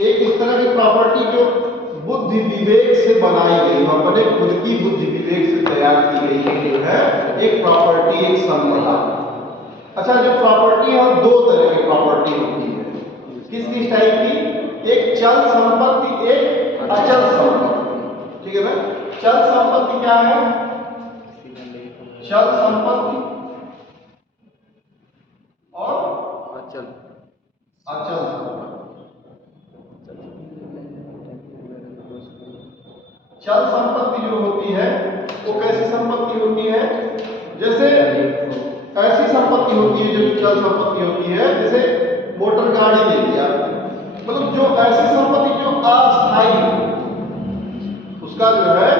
एक इस तरह की प्रॉपर्टी जो बुद्धि विवेक से बनाई गई, अपने खुद की बुद्धि विवेक से तैयार की गई जो है एक प्रॉपर्टी, एक संपदा। अच्छा, जो प्रॉपर्टी है वो दो तरह की प्रॉपर्टी होती है। किस किस टाइप की? एक चल संपत्ति, एक अचल संपत्ति। ठीक है ना? चल संपत्ति क्या है? चल संपत्ति और अचल अचल संपत्ति। चल संपत्ति जो होती है वो कैसी संपत्ति होती है? जैसे ऐसी संपत्ति होती है जो चल संपत्ति होती है, जैसे मोटर गाड़ी ले लिया, मतलब जो ऐसी संपत्ति जो अस्थायी हो, उसका जो है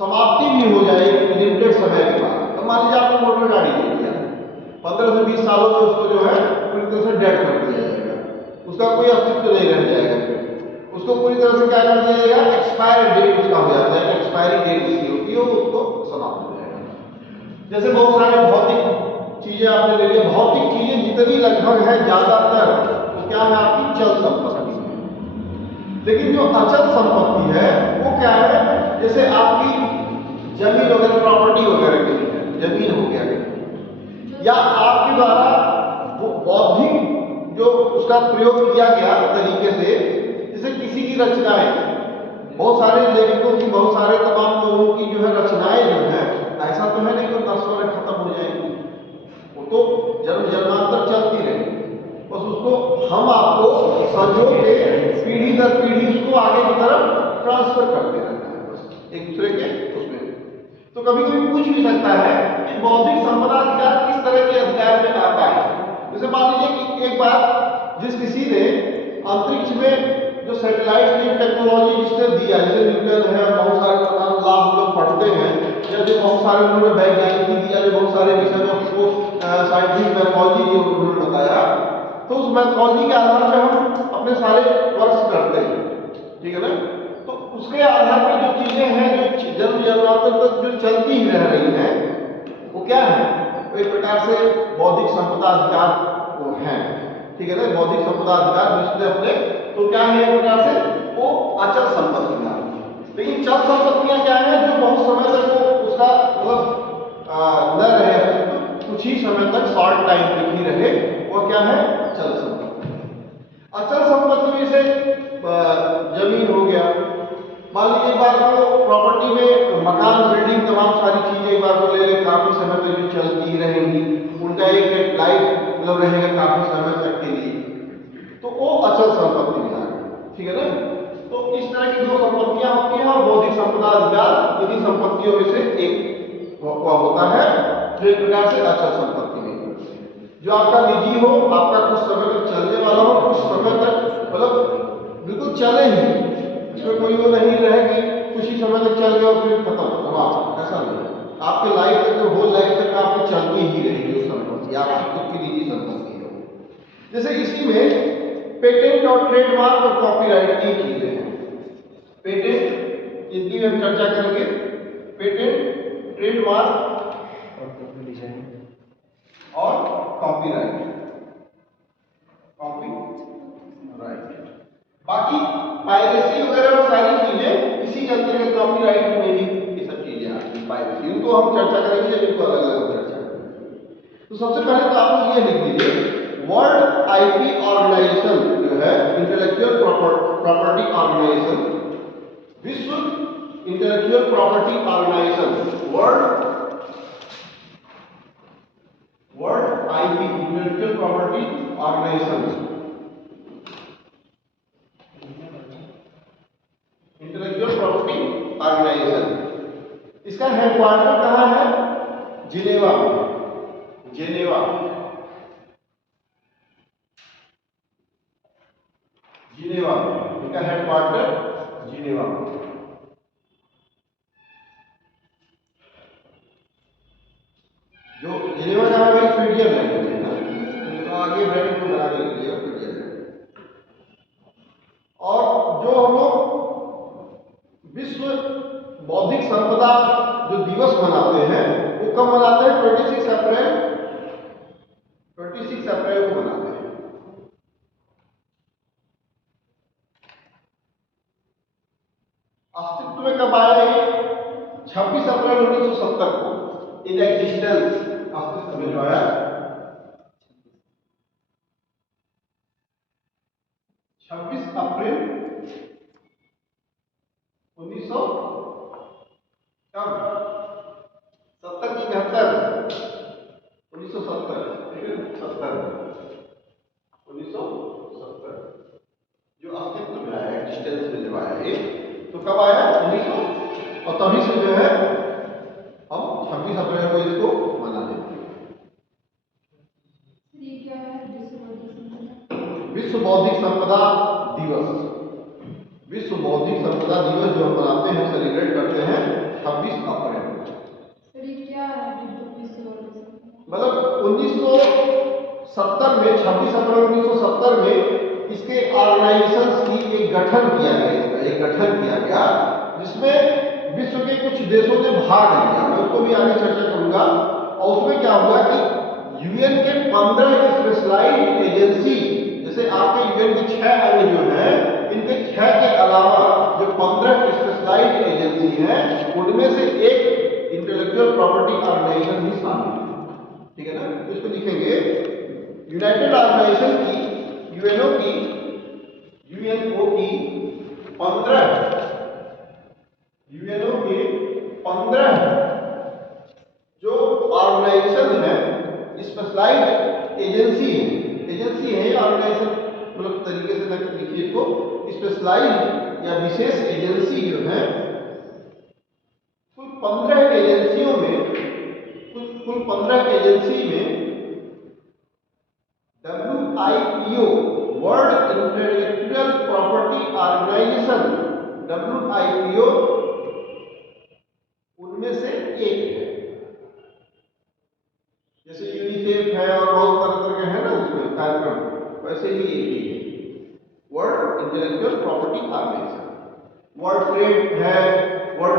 समाप्ति भी हो जाएगी लिमिटेड समय के बाद। तो मान लीजिए आपने मोटर गाड़ी ले लिया, 15 से 20 सालों में उसको जो है पूरी तरह से डेड कर दिया जाएगा, उसका कोई अस्तित्व नहीं रह जाएगा, उसको पूरी तरह से क्या कर दिया जाएगा? एक्सपायर डेट उसका हो जाता है, एक्सपायरी डेट उसकी होती है, वो उसको समाप्त हो जाएगा। जैसे बहुत सारे भौतिक चीजें आपने ले लिया, भौतिक चीजें जितनी लगभग है ज्यादातर वो क्या है? आपकी चल संपत्ति है। लेकिन जो अचल संपत्ति है वो क्या है? जैसे आपकी जमीन वगैरह, प्रॉपर्टी वगैरह के लिए जमीन हो गया, या आपके द्वारा वो बौद्धिक जो उसका प्रयोग किया गया तरीके से, जैसे किसी की रचनाएं, बहुत सारे लेखकों की, बहुत सारे तमाम लोगों की जो है रचनाएं जो है, ऐसा तो है नहीं कि 10 वर्ष खत्म हो जाएगी, वो तो जन्म जन्मांतर चलती रहेगी। बस उसको हम आपको संजो के पीढ़ी दर पीढ़ी उसको आगे की तरफ ट्रांसफर करते रहना है, बस एक दूसरे के उसमें। तो कभी कभी पूछ भी सकता है कि बौद्धिक संपदा अधिकार किस तरह के अधिकार में आता है। जैसे मान लीजिए कि एक बार जिस किसी ने अंतरिक्ष में जो सैटेलाइट की टेक्नोलॉजी जिसने दिया, जैसे न्यूटन है, बहुत सारे तमाम लॉ हम लोग पढ़ते हैं, या जो बहुत सारे उन्होंने वैज्ञानिक दिया, जो बहुत सारे विषय में उसको साइंटिफिक मैथोलॉजी जो उन्होंने बताया, तो उस मैथोलॉजी के आधार पर हम अपने सारे वर्क करते हैं। ठीक है ना? तो उसके आधार पर जो चीजें हैं जो जन्म जन्मांतर तक जो चलती ही रह रही हैं, वो क्या है? वो एक प्रकार से बौद्धिक संपदा अधिकार वो है। ठीक है ना? बौद्धिक संपदा अधिकार जिसने अपने, तो क्या है एक प्रकार से वो अचल संपत्ति है। लेकिन चल संपत्तियां क्या है? जो बहुत समय तक वो उसका मतलब न रहे, तो कुछ ही समय तक शॉर्ट टाइम तक ही रहे, वो क्या है? चल संपत्ति। अचल संपत्ति में से जमीन हो गया, मान लीजिए एक बार को प्रॉपर्टी में मकान, बिल्डिंग, तमाम सारी चीजें एक बार को ले ले, काफी समय तक जो चलती रहेंगी, उनका एक लाइफ मतलब रहेगा काफी समय तक के लिए, तो वो अचल संपत्ति में आ गई। ठीक है ना? तो इस तरह की दो संपत्तियां होती हैं, और बौद्धिक संपदा अधिकार इन्हीं संपत्तियों में से एक होता है, जो एक प्रकार से अचल संपत्ति में जो आपका निजी हो, आपका कुछ समय तक चलने वाला हो, कुछ समय तक मतलब बिल्कुल चले ही, इसमें कोई वो नहीं रहेगी कुछ ही समय तक चल गया और फिर खत्म समाप्त, ऐसा नहीं। आपके लाइफ तक, होल लाइफ तक आपकी चलती ही रहेगी वो संपत्ति, आपकी खुद की निजी संपत्ति है। जैसे इसी में पेटेंट और ट्रेडमार्क और कॉपीराइट की चीजें हैं। पेटेंट, इनकी हम चर्चा करेंगे। पेटेंट, ट्रेडमार्क और कॉपीराइट। बाकी पायरेसी वगैरह और सारी चीजें इसी के अंतर्गत, कॉपीराइट में ही ये सब चीजें आती हैं। पायरेसी उनको हम चर्चा करेंगे जब इनको अलग अलग चर्चा करेंगे। तो सबसे पहले तो आप लोग ये लिख लीजिए, वर्ल्ड आईपी ऑर्गेनाइजेशन जो है, इंटेलेक्चुअल प्रॉपर्टी ऑर्गेनाइजेशन, विश्व intellectual property organisation, world IP intellectual property organisation, intellectual property organisation. इसका हेडक्वार्टर कहां है? जिनेवा में। जिनेवा, जिनेवा में इसका हेडक्वार्टर जिनेवा में। जो जिनेवा का है स्विट्जरलैंड में ना, तो आगे ब्रैकेट को बना के लिखिएगा स्विट्जरलैंड। और जो हम लोग विश्व बौद्धिक संपदा जो दिवस मनाते हैं, वो कब मनाते हैं? 26 अप्रैल, 26 अप्रैल को मनाते हैं। में कब आया ये? 26 अप्रैल 1970 को इन एग्जिस्टेंस अस्तित्व में जो आया 26 अप्रैल 1970 की 71 1970 ठीक है 70 1970 जो अस्तित्व में आया एग्जिस्टेंस में जब आया ये तो कब आया 1900 और तभी से जो है हम 26 अप्रैल को इसको मनाते हैं। विश्व बौद्धिक संपदा दिवस, विश्व बौद्धिक संपदा दिवस जो हम मनाते हैं सेलिब्रेट करते हैं 26 अप्रैल। मतलब 1970 में 26 अप्रैल 1970 में इसके ऑर्गेनाइजेशंस की एक गठन किया गया, इसका एक गठन किया गया जिसमें विश्व के कुछ देशों ने भाग लिया। मैं उसको भी आगे चर्चा करूंगा। और उसमें क्या हुआ कि यूएन के 15 स्पेशलाइज्ड एजेंसी, जैसे आपके यूएन के 6 अंग जो है, इनके 6 के अलावा जो 15 स्पेशलाइज्ड एजेंसी है उनमें से एक इंटेलेक्चुअल प्रॉपर्टी ऑर्गेनाइजेशन भी शामिल है। ठीक है ना? इसको लिखेंगे यूनाइटेड ऑर्गेनाइजेशन की यूएनओ की 15 यूएनओ के 15 जो ऑर्गेनाइजेशन है स्पेशलाइज्ड एजेंसी है ऑर्गेनाइजेशन मतलब तरीके से लिखिए इसको स्पेशलाइज्ड या विशेष एजेंसी जो है कुल 15 एजेंसियों में कुल 15 एजेंसी में WIPO world intellectual property organisation WIPO उनमें से एक है। जैसे यूनिसेफ है और बहुत तरह के है ना उसमें कार्यक्रम, वैसे ही एक ही है world intellectual property organisation. World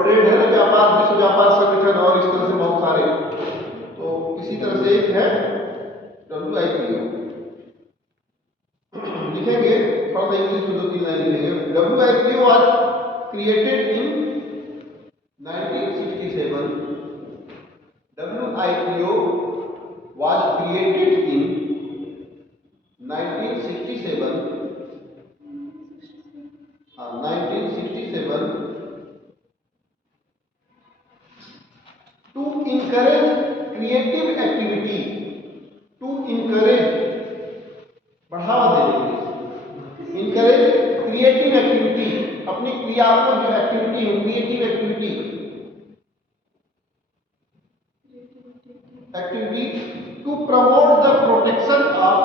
trade है ना व्यापार विश्व व्यापार संगठन और इस तरह से बहुत सारे, तो इसी तरह से एक है WIPO। लिखेंगे थोड़ा सा इंग्लिश में 2-3 लाइन लिखेंगे। WIPO was created in 1967। WIPO was created in 1967 to encourage creative activity, to encourage बढ़ावा देने के लिए, encourage creative activity अपनी क्रियात्मक जो एक्टिविटी है creative activity to promote the protection of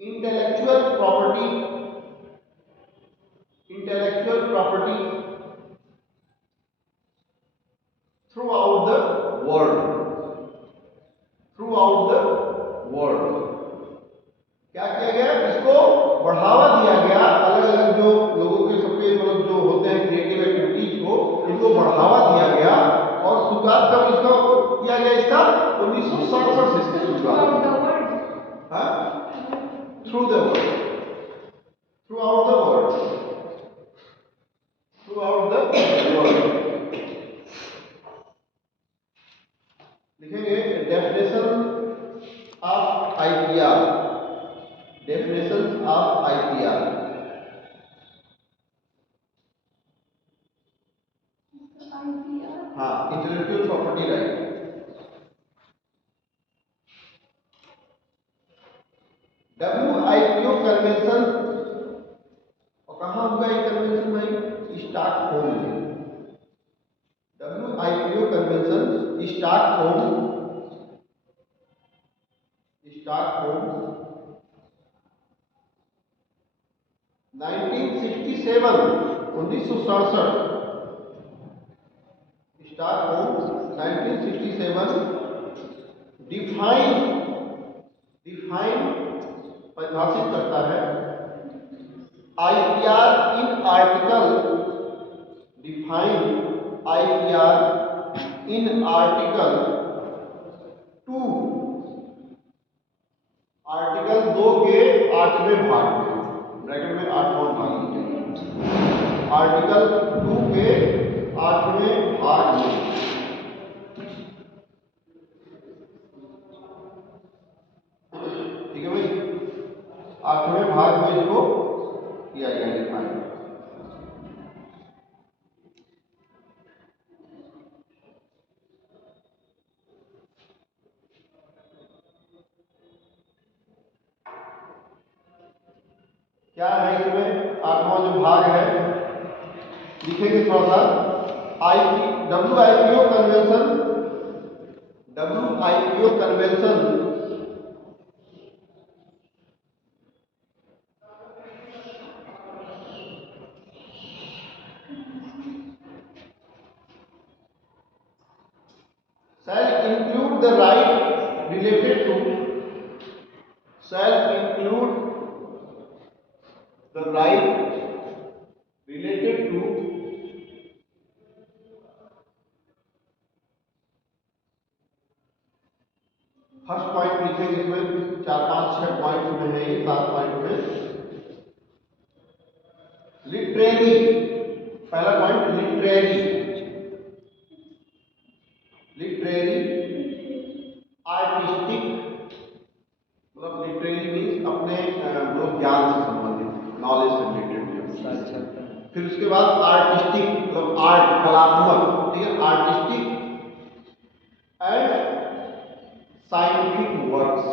intellectual property throughout the world। क्या किया गया? इसको बढ़ावा दिया गया। अलग अलग जो लोगों के सबके मतलब जो होते हैं क्रिएटिव एक्टिविटीज को, इनको बढ़ावा दिया गया। और शुरुआत कब इसका किया गया? इसका 1967 से इसकी शुरुआत through the world throughout the world. लिखेंगे definition of IPR। Definitions of IPR। हाँ, intellectual property right. WIPO convention और कहाँ हुआ ये कन्वेंशन भाई? स्टॉकहोम में। WIPO convention Stockholm 1967 Stockholm 1967 define परिभाषित करता है IPR इन आर्टिकल 2 आर्टिकल 2 के 8वें भाग में, ब्रैकेट में 8वां भाग लिखेंगे, आर्टिकल 2 के 8वें भाग में, ठीक है भाई, 8वें भाग में इसको किया गया डिफाइन। क्या है इसमें 8वां जो भाग है, लिखेंगे थोड़ा सा। WIPO convention, WIPO convention shall include the right related to, shall include the right related to first point लिखेंगे, इसमें 4 5 6 पॉइंट में है, ये 7 पॉइंट में। लिटरेरी, पहला पॉइंट लिटरेरी, लिटरेरी आर्टिस्टिक, मतलब लिटरेरी मीन्स अपने मतलब ज्ञान से संबंधित, नॉलेज से रिलेटेड। फिर उसके बाद आर्टिस्टिक मतलब आर्ट, कलात्मक, ठीक है, आर्टिस्टिक एंड साइंटिफिक वर्क्स,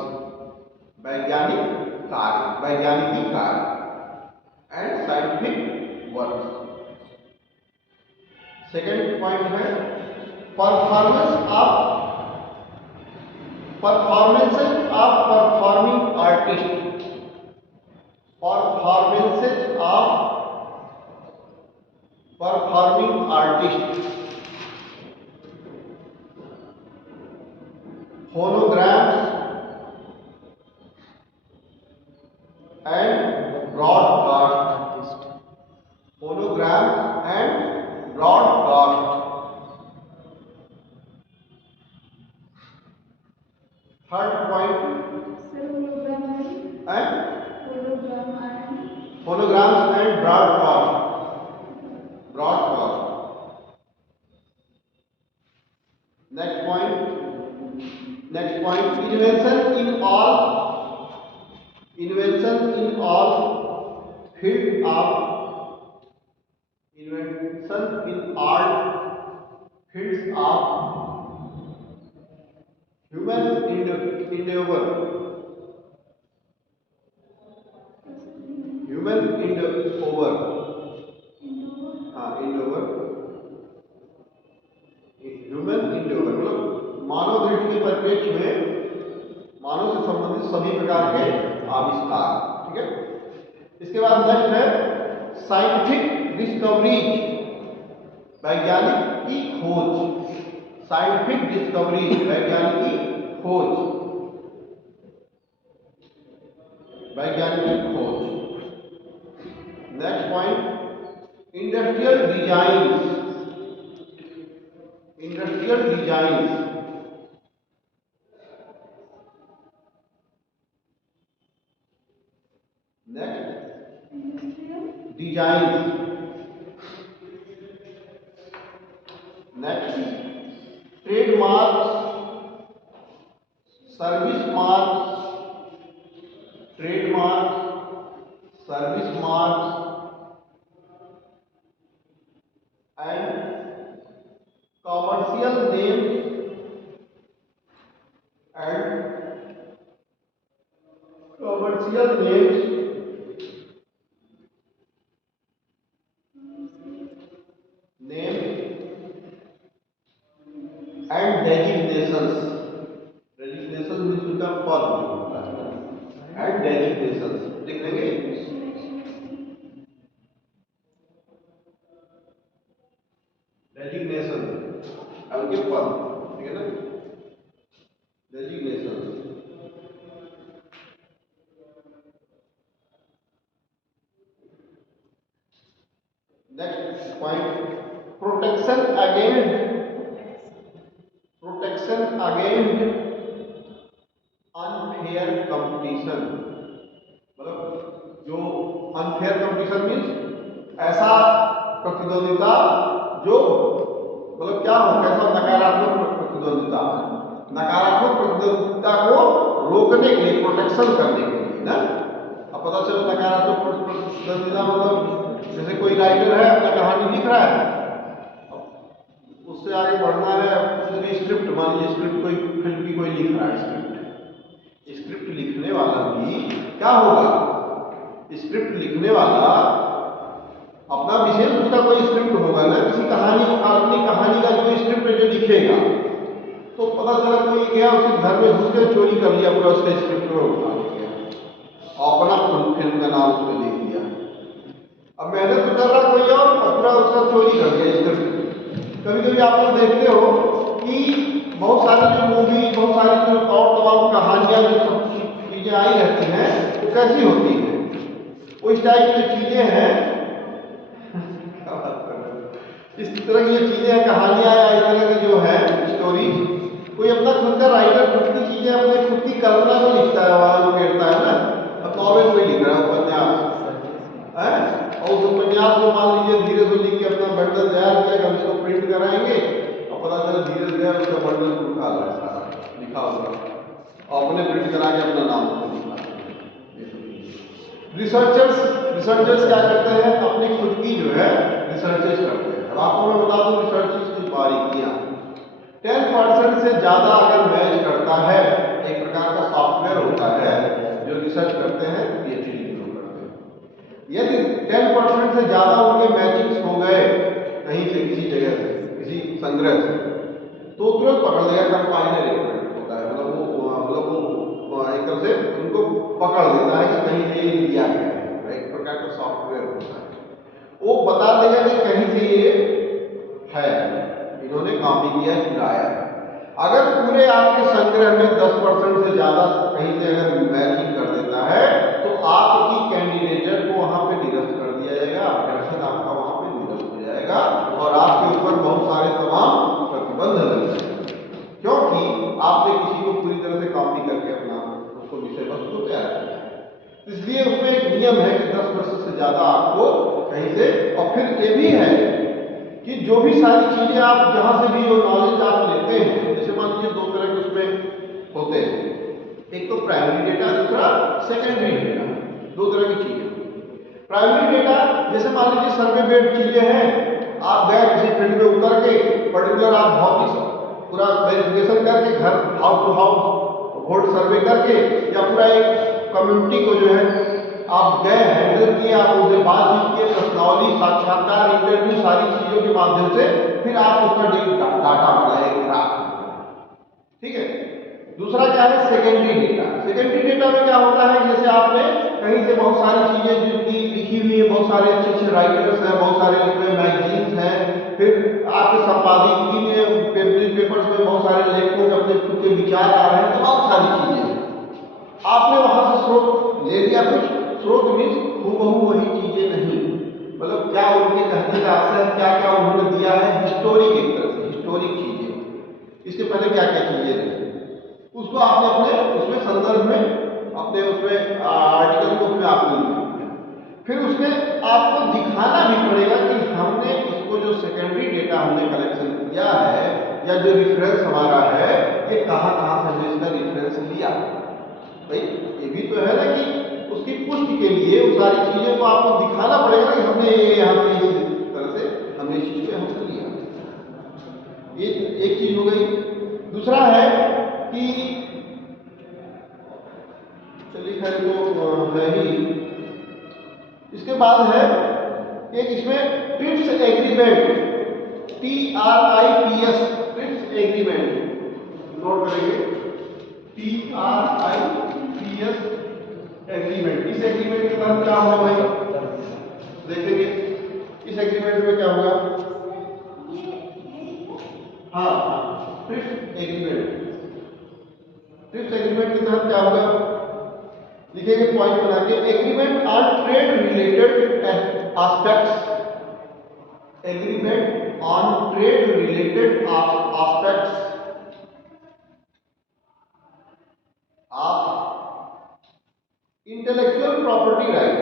वैज्ञानिक कार्य, वैज्ञानिकी कार्य and scientific works. Second point है performance of, performances of performing artist, performances of performing artist, phonograms and broadcast, phonograms and broadcast. Third point phonograms and broadcast, broadcast. Next point, next point invention in all, invention in all field of, invention in all fields of human endeavor, human endeavor, हाँ endeavor, human endeavor मतलब मानव दृष्टि के परिप्रेक्ष्य में मानव से संबंधित सभी प्रकार के आविष्कार, ठीक है। इसके बाद नेक्स्ट है साइंटिफिक डिस्कवरीज, वैज्ञानिक की खोज, साइंटिफिक डिस्कवरीज, वैज्ञानिक की खोज, वैज्ञानिक खोज। Next point industrial design, industrial design, next design, next trademarks, service marks, trademarks, service marks and commercial names and commercial names, name and designations, designation means उनका पद जो होता है, एंड डेजिग्नेशंस लिख लेंगे, डेजिग्नेशन उनके पद, ठीक है ना, designation. Next point protection against, protection against unfair competition, प्रतिद्वंदिता जो मतलब क्या हो, कैसा नकारात्मक प्रतिद्वंदिता, नकारात्मक प्रतिद्वंदिता को रोकने के लिए, प्रोटेक्शन करने के लिए ना। अब पता चला नकारात्मक प्रतिद्वंदिता मतलब जैसे कोई राइटर है अपना कहानी लिख रहा है, उससे आगे बढ़ना है, उसकी स्क्रिप्ट, मान लीजिए स्क्रिप्ट कोई फिल्म की कोई लिख रहा है, स्क्रिप्ट लिखने वाला भी क्या होगा, स्क्रिप्ट लिखने वाला अपना विशेष उसका कोई स्क्रिप्ट होगा ना, किसी कहानी, काल्पनिक कहानी का जो स्क्रिप्ट जो लिखेगा, तो पता चला कोई गया उसके घर में घुस के चोरी कर लिया पूरा उसका स्क्रिप्ट में उठा लिया और अपना फिल्म का नाम उसमें दे दिया। अब मेहनत तो कर रहा कोई और पूरा उसका चोरी कर दिया स्क्रिप्ट। कभी कभी आप लोग देखते हो कि बहुत सारी जो मूवी, बहुत सारी जो और तमाम कहानियां जो सब चीजें आई रहती हैं वो कैसी होती है, वो इस टाइप की चीजें हैं इस तरह की जो चीजें हैं, कहानियां या इस तरह की जो है स्टोरीज, कोई अपना खुद का राइटर खुद की चीजें अपने खुद की कल्पना को लिखता है, वहां उकेरता है ना। अब नॉवेल कोई लिख रहा है, उपन्यास है, और उस उपन्यास को मान लीजिए धीरे से लिख के अपना बंडल तैयार किया, हम इसको प्रिंट कराएंगे और पता चला धीरे धीरे उसका बंडल उठा रहा है सारा लिखा हुआ और अपने प्रिंट करा के अपना नाम लिखा। रिसर्चर्स क्या करते हैं, अपनी खुद की जो है रिसर्चेस करते हैं। अब आपको मैं बता दूं रिसर्चेस की बारीकियां, 10% से ज्यादा अगर मैच करता है, एक प्रकार का सॉफ्टवेयर होता है जो रिसर्च करते हैं, पीएचडी यदि 10% से ज्यादा उनके मैचिंग्स हो गए कहीं से, किसी जगह से, किसी संग्रह से, तो तुरंत पकड़ लेगा, कंपाइलर होता है, मतलब वो एक तरह से उनको पकड़ लेता है कि कहीं से ये लिया गया है, एक प्रकार का सॉफ्टवेयर होता है, वो बता देगा कि कहीं से ये है, इन्होंने कॉपी किया, चुराया है। अगर पूरे आपके संग्रह में 10% से ज्यादा कहीं से अगर मैचिंग कर देता है तो आपकी कैंडिडेटर को वहां पे निरस्त कर दिया जाएगा, अभ्यर्थन आपका वहां पे निरस्त हो जाएगा और आपके ऊपर बहुत सारे तमाम प्रतिबंध लग जाएंगे, क्योंकि आपने किसी को पूरी तरह से कॉपी करके अपना उसको विषय वस्तु को तैयार किया है। इसलिए उसमें एक नियम है कि 10% से ज्यादा आपको कहीं से, और फिर ये भी है कि जो भी सारी चीजें आप जहां से भी जो नॉलेज आप लेते हैं, जैसे मान लीजिए दो तरह के उसमें होते हैं, एक तो प्राइमरी डेटा, दूसरा सेकेंडरी डेटा, दो तरह की चीजें। प्राइमरी डेटा जैसे मान लीजिए सर्वे बेस्ड चीजें हैं, आप गए किसी फील्ड में उतर के पर्टिकुलर आप भौतिक पूरा वेरिफिकेशन करके घर हाउस टू हाउस वोट सर्वे करके या पूरा एक कम्युनिटी को जो है आप गए हैंडल किए, आप उनसे बातचीत किए, प्रश्नावली, साक्षात्कार, इंटरव्यू, सारी चीजों के माध्यम से फिर आप उसका डाटा बनाए, ग्राफ, ठीक है। दूसरा क्या है, सेकेंडरी डेटा। सेकेंडरी डेटा में क्या होता है, जैसे आपने कहीं से बहुत सारी चीजें जिनकी लिखी हुई है, बहुत सारे अच्छे अच्छे राइटर्स हैं, बहुत सारे उसमें मैगजीन्स हैं, फिर आपके संपादकीय में पेपर्स में बहुत सारे लेखकों के अपने खुद के विचार आ रहे हैं, तो बहुत सारी चीजें आपने वहां से स्रोत ले लिया। कुछ स्रोत मीन्स हूबहू वही चीजें नहीं, मतलब क्या उनके कहने का आशय, क्या क्या उन्होंने दिया है, हिस्टोरिक, एक तरह से हिस्टोरिक चीजें, इसके पहले क्या क्या चीजें रही, उसको आपने अपने उसमें संदर्भ में अपने उसमें आर्टिकल को उसमें आपने लिखा, फिर उसमें आपको दिखाना भी पड़ेगा कि हमने इसको जो सेकेंडरी डेटा हमने कलेक्शन किया है या जो रिफरेंस हमारा है, ये कहाँ कहाँ से हमने इसका रिफरेंस लिया। भाई ये भी तो है ना कि उसकी पुष्टि के लिए उस सारी चीजें को आपको दिखाना पड़ेगा कि हमने ये यहाँ से इस तरह से हमने इस चीज पे हमसे लिया। ये एक चीज हो गई। दूसरा है कि चलिए खैर वो है ही, इसके बाद है एक इसमें trips agreement, TRIPS, trips agreement note करेंगे, TRIPS एग्रीमेंट। इस एग्रीमेंट के तहत क्या होगा भाई, देखेंगे इस एग्रीमेंट में क्या होगा। हाँ, ट्रिप्स एग्रीमेंट, ट्रिप्स एग्रीमेंट के तहत क्या होगा, लिखेंगे पॉइंट बना के, agreement on trade related aspects, agreement on trade related aspects of intellectual property right,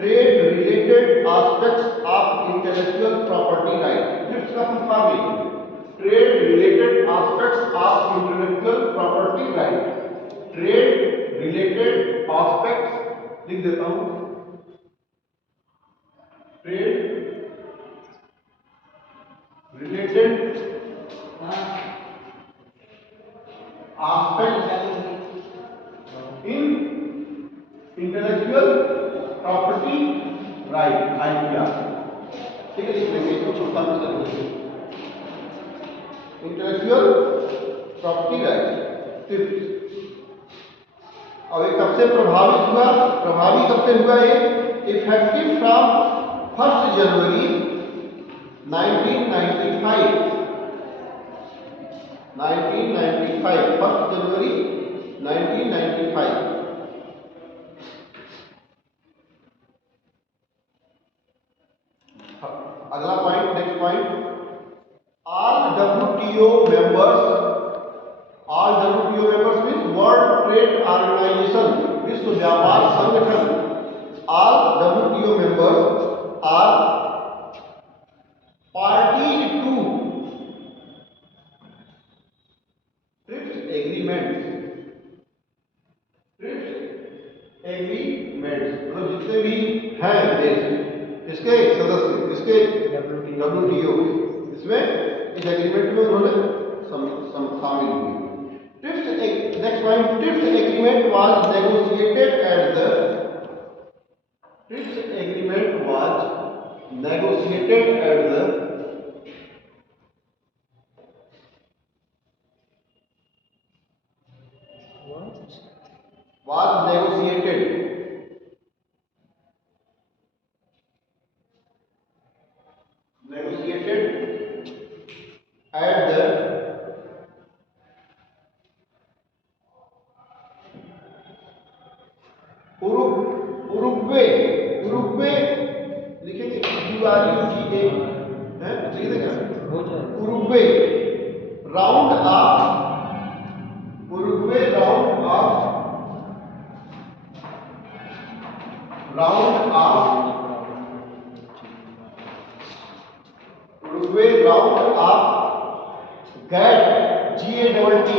trade related aspects of intellectual property right. Trips का फुल फॉर्म है trade related aspects of intellectual property right. Trade related aspects लिख देता हूं, trade related aspects in intellectual property right IPR. ठीक है, लिख लेंगे इसको छोटा सा कर देंगे इंटेलेक्चुअल प्रॉपर्टी राइट टिप्स। अब ये कब से प्रभावित हुआ? प्रभावी कब से हुआ? ये इफेक्टिव फ्रॉम 1 जनवरी 1995। 1 जनवरी 1995। अगला point, next point, all WTO members means world trade organisation, विश्व व्यापार संगठन। All WTO members are party to TRIPS agreements. TRIPS agreements मतलब जितने भी हैं देश इसके सदस्य, इसके डब्ल्यूटीओ इसमें इस एग्रीमेंट में उन्होंने शामिल हुए। TRIPS next point, TRIPS agreement was negotiated at the TRIPS agreement was negotiated at the was negotiated at the Uruguay लिखेंगे URUGA है, लिख देंगे Uruguay round of Uruguay round of Uruguay round of GATT GATT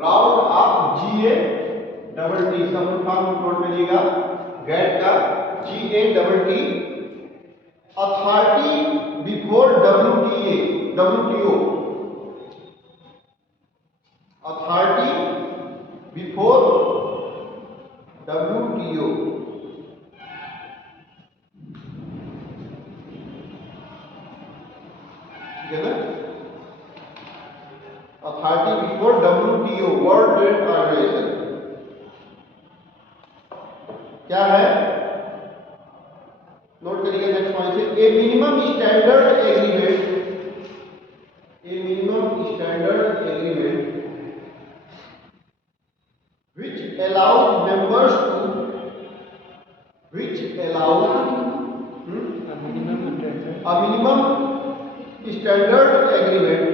round of GATT सब form note करिएगा GATT का GATT authority before WTO authority before WTO। ठीक है ना, authority before WTO world trade organisation क्या है नोट करिएगा next point से। ए minimum standard agreement which allows members to a minimum standard agreement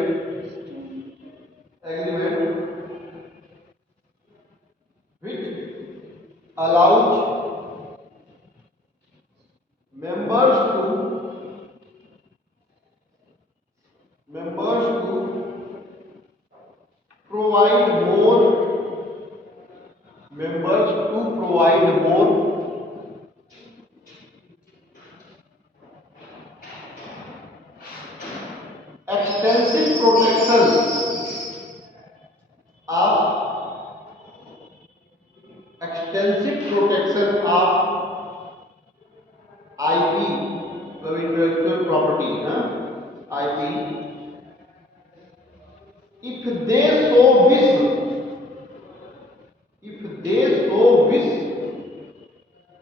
which allows members to provide more extensive protection of IP the intellectual property IP if they so wish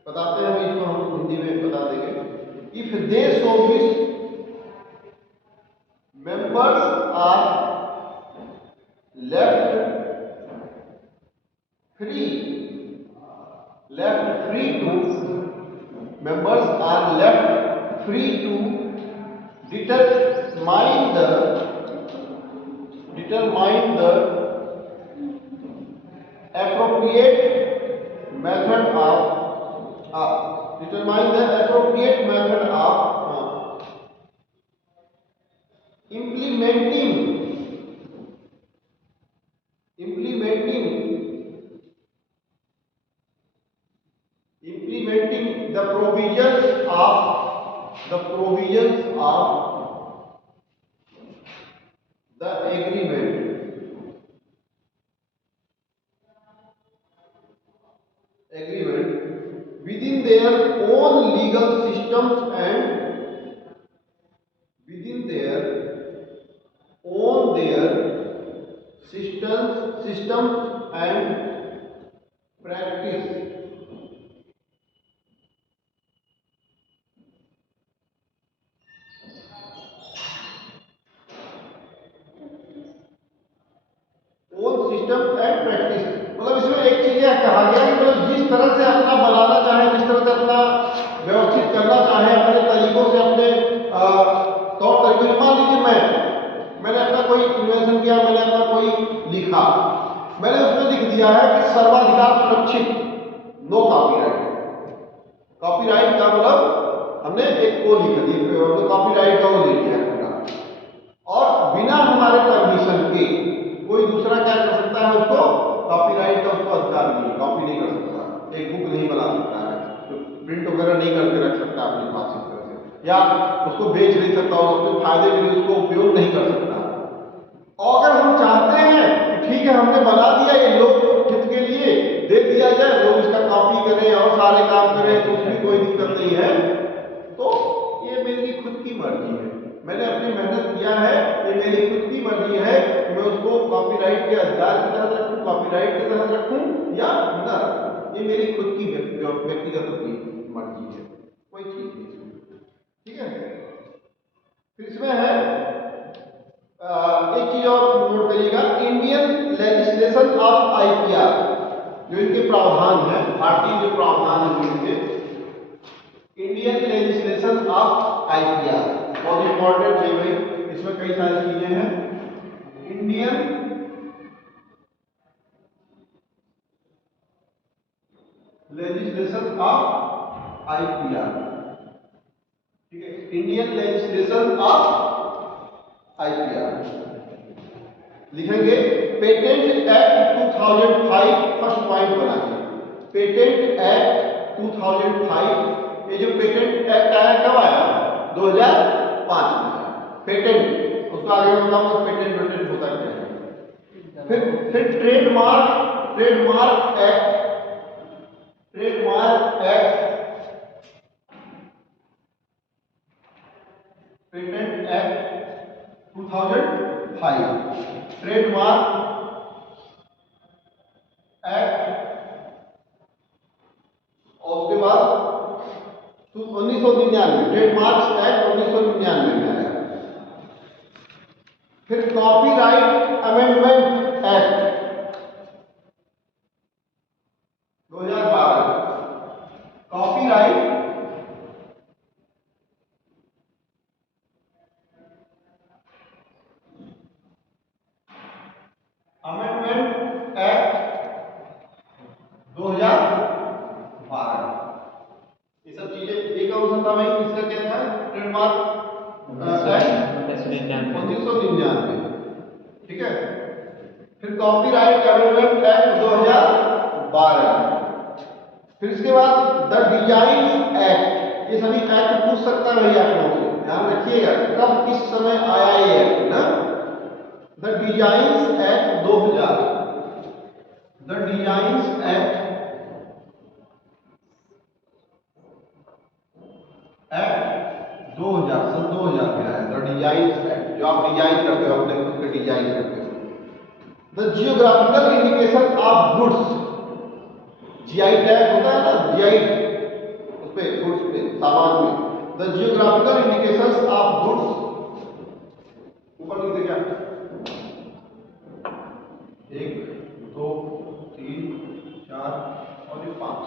बताते हैं इसको हम हिंदी में बता देंगे। if they so wish members are left free to determine the appropriate method of determine the appropriate method of implementing the provisions of the agreement within their own legal systems and within their systems and practice. Own system and practice, मतलब इसमें एक चीज यह कहा गया कि तो जिस तरह से अपना बनाना चाहे, जिस तरह से अपना व्यवस्थित करना चाहे, अपने तरीकों से, अपने तौर तरीकों, मान लीजिए मैंने अपना कोई इन्वेंशन किया, मैंने अपना कोई लिखा, मैंने उसमें लिख दिया है कि सर्वाधिकार सुरक्षित, नो कॉपीराइट। कॉपीराइट का मतलब हमने एक को लिख दिया, तो कॉपीराइट का वो लिख दिया पूरा, और बिना हमारे परमिशन के कोई दूसरा क्या कर सकता है, उसको कॉपीराइट का उसको अधिकार नहीं, कॉपी नहीं कर सकता, एक बुक नहीं बना सकता है, तो प्रिंट वगैरह नहीं करके रख सकता अपने पास इस तरह से, या उसको बेच नहीं सकता, और अपने फायदे के लिए उसको उपयोग नहीं कर सकता। और अगर हम चाहते हैं कि ठीक है हमने बना दिया, ये लोग हित के लिए दे दिया जाए, लोग इसका कॉपी करें और सारे काम करें, तो उसमें कोई दिक्कत नहीं है, तो ये मेरी खुद की मर्जी है, मैंने अपनी मेहनत किया है, ये मेरी खुद की मर्जी है कि मैं उसको कॉपीराइट के अधिकार के तहत रखूं, कॉपीराइट के तहत रखूं या न रखूं, ये मेरी खुद की व्यक्तिगत मर्जी है, कोई चीज नहीं। ठीक है, फिर इसमें है एक चीज और नोट करिएगा, इंडियन लेजिस्लेशन ऑफ आईपीआर, जो इनके प्रावधान है, भारतीय जो प्रावधान है इनके, इंडियन लेजिस्लेशन ऑफ आईपीआर बहुत इंपॉर्टेंट है भाई, इसमें कई सारी चीजें हैं। इंडियन लेजिस्लेशन ऑफ आईपीआर, ठीक है, इंडियन लेजिस्लेशन ऑफ आईपीआर लिखेंगे, पेटेंट एक्ट 2005 फर्स्ट पॉइंट बनाइए, पेटेंट एक्ट 2005, ये जो पेटेंट एक्ट आया कब आया, 2005 में पेटेंट, उसको आगे बताऊंगा पेटेंट होता क्या है। फिर trademark act, patent act 2005, trademark act, और उसके बाद 1999 ट्रेडमार्क्स एक्ट 1999 में आया। फिर copyright amendment act 2012, copyright amendment act 2012, ये सब चीजें एक कौन सा था भाई, इसका क्या था, ट्रेडमार्क एक्ट 1999, ठीक है। फिर कॉपीराइट अमेंडमेंट एक्ट 2012, फिर इसके बाद द डिजाइन एक्ट, ये सभी एक्ट पूछ सकता है भैया आप लोगों से, ध्यान रखिएगा कब किस समय आया ये एक्ट ना, the design act 2000, the design act 2000, सन 2000 में आया द डिजाइन एक्ट, जो आप डिजाइन करते हो, अपने खुद के डिजाइन करते हो। The geographical indication of goods, GI tag होता है ना, जीआई उस पे गुड्स पे, सामान में, the geographical indications of goods, ऊपर लिख दे क्या, 1 2 3 4 और ये 5,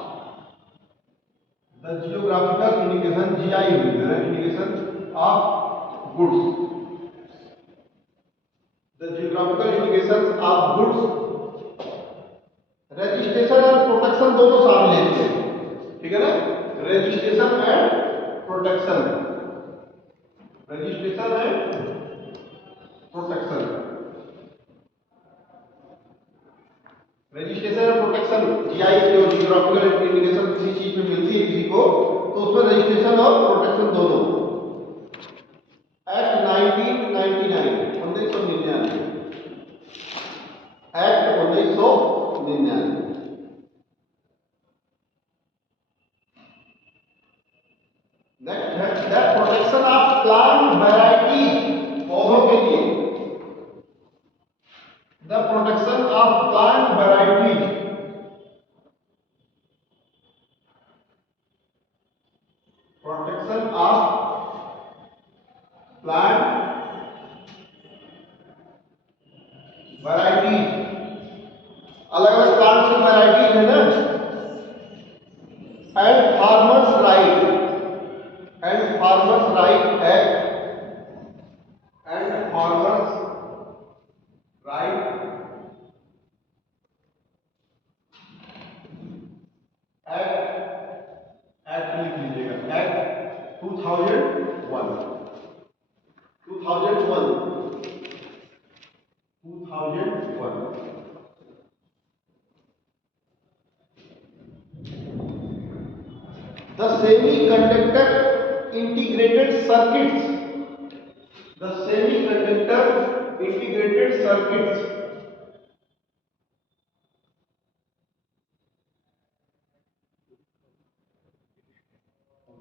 the geographical indication, GI indication of goods, the geographical indications of goods, registration और प्रोटेक्शन दोनों शामिल हैं, ठीक है ना, registration and protection, registration and protection, registration and protection GI जो जियोग्राफिकल इंडिकेशन किसी चीज में मिलती है किसी को, तो उसमें रजिस्ट्रेशन और प्रोटेक्शन दोनों। Act 1999 1999, act 1999। नेक्स्ट है the protection of plant variety, पौधों के लिए, the protection of plant variety, protection of plant variety, अलग अलग प्लांट्स की वैरायटी है ना, and farmers right, and farmers right act, and farmers right act, act लिख लीजिएगा, act 2001, 2001, 2001। The semiconductor integrated circuits, the semiconductor integrated circuits,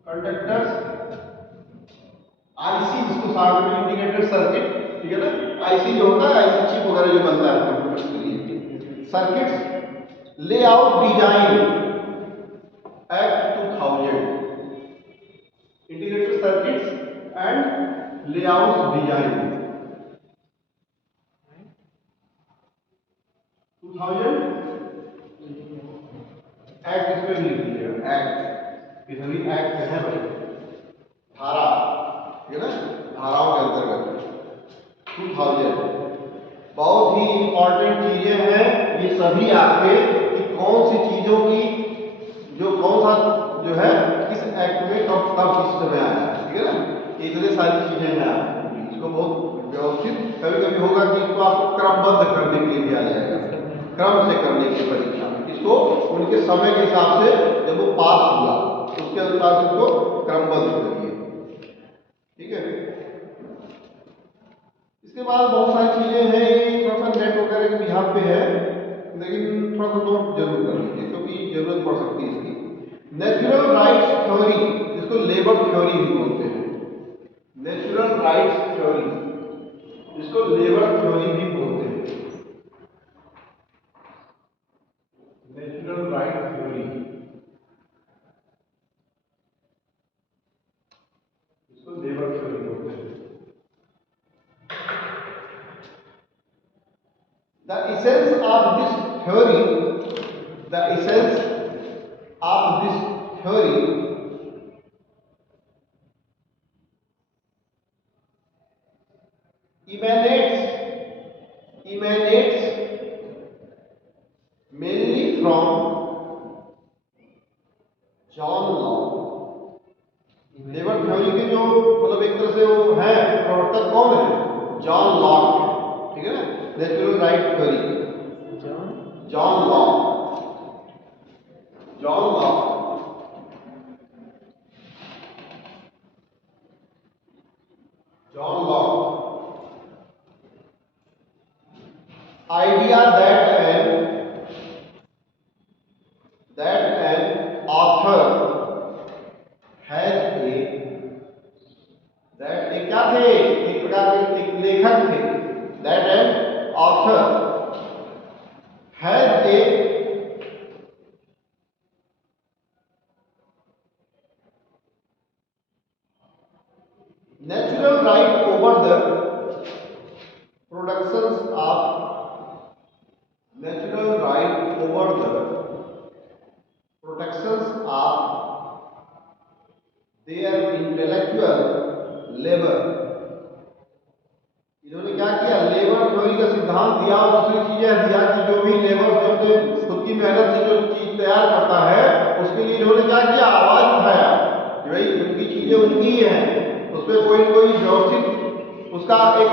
conductors IC जिसको साथ में इंटीग्रेटेड सर्किट, ठीक है ना, आईसी जो होता है आईसी चिप वगैरह जो बनता है कंप्यूटर्स के लिए, circuits layout design act 2000, integrated circuits and layout design 2000, act इसमें भी लिख लीजिएगा, एक्ट इधर भी एक्ट है भाई, धारा, ठीक है ना, धाराओं के अंतर्गत 2000। बहुत ही इंपॉर्टेंट चीजें हैं ये सभी आपके, कि कौन सी चीजों की जो कौन सा जो है किस एक्ट में कब कब किस समय आया है, ठीक है ना, इतने सारी चीजें हैं आपको, इसको बहुत व्यवस्थित, कभी कभी होगा कि इसको आपको क्रमबद्ध करने के लिए भी आ जाएगा, क्रम से करने की परीक्षा में, इसको उनके समय के हिसाब से जब वो पास हुआ तो उसके अनुसार इसको क्रमबद्ध करिए, ठीक है। इसके बाद बहुत सारी चीजें हैं, ये थोड़ा सा नेट वगैरह के बिहार पे है, लेकिन थोड़ा सा नोट जरूर कर लीजिए क्योंकि जरूरत पड़ सकती है इसकी। नेचुरल राइट्स थ्योरी, जिसको लेबर थ्योरी भी बोलते हैं, नेचुरल राइट्स थ्योरी, जिसको लेबर थ्योरी भी बोलते हैं, नेचुरल राइट थ्योरी, इसको लेबर थ्योरी बोलते हैं। The essence of this theory, the essence of this theory emanates mainly from John Locke. Labour theory के जो मतलब एक तरह से वो है प्रवर्तक कौन है, जॉन लॉक है, ठीक है ना, natural right theory, John Locke, John Locke, John Locke. Idea that an author has a, that एक क्या थे, एक प्रकार के एक लेखक थे, that an author has a natural right over the productions of, natural right over the protections of their intellectual labor, इन्होंने क्या किया, लेबर थ्योरी का सिद्धांत दिया और दूसरी चीजें दिया कि जो भी लेबर जो अपने खुद की मेहनत से जो चीज तैयार करता है उसके लिए इन्होंने क्या किया, आवाज उठाया कि भाई उनकी चीजें उनकी ही हैं, उस पर कोई कोई व्यवस्थित उसका एक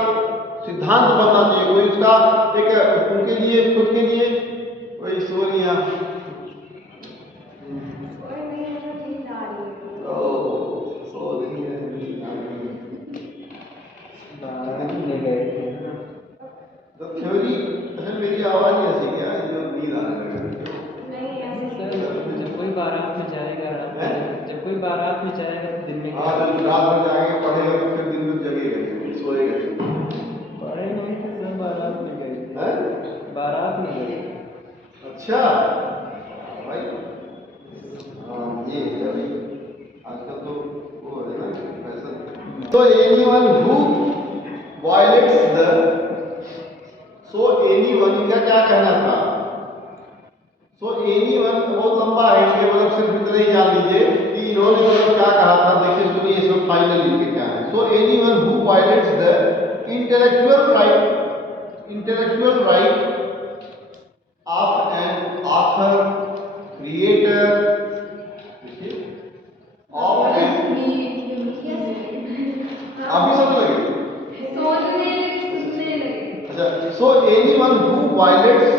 सिद्धांत बनना चाहिए, कोई उसका एक उनके लिए खुद के लिए कोई सोनिया तो थ्योरी मेरी आवाज ही ऐसी क्या जो नींद आ जब कोई बारात में जाएगा, जब कोई बारात में जाएगा तो दिन में रात में जाएंगे पढ़ेगा तो फिर दिन में जगेगा सोएगा, पढ़े नहीं थे सब बारात में गए थे, बारात में गए। अच्छा भाई, हाँ ये अभी आजकल तो वो है ना फैशन। तो anyone who violets the, so anyone का क्या कहना था, सो एनीवन बहुत लंबा है इसलिए मतलब सिर्फ इतना ही जान लीजिए कि इन्होंने मतलब क्या कहा था, देखिए सुनिए इसमें फाइनल लिखे क्या है। So anyone who violets the intellectual right of an author, creator, of an, अभी समझ लगे? अच्छा, so anyone who violates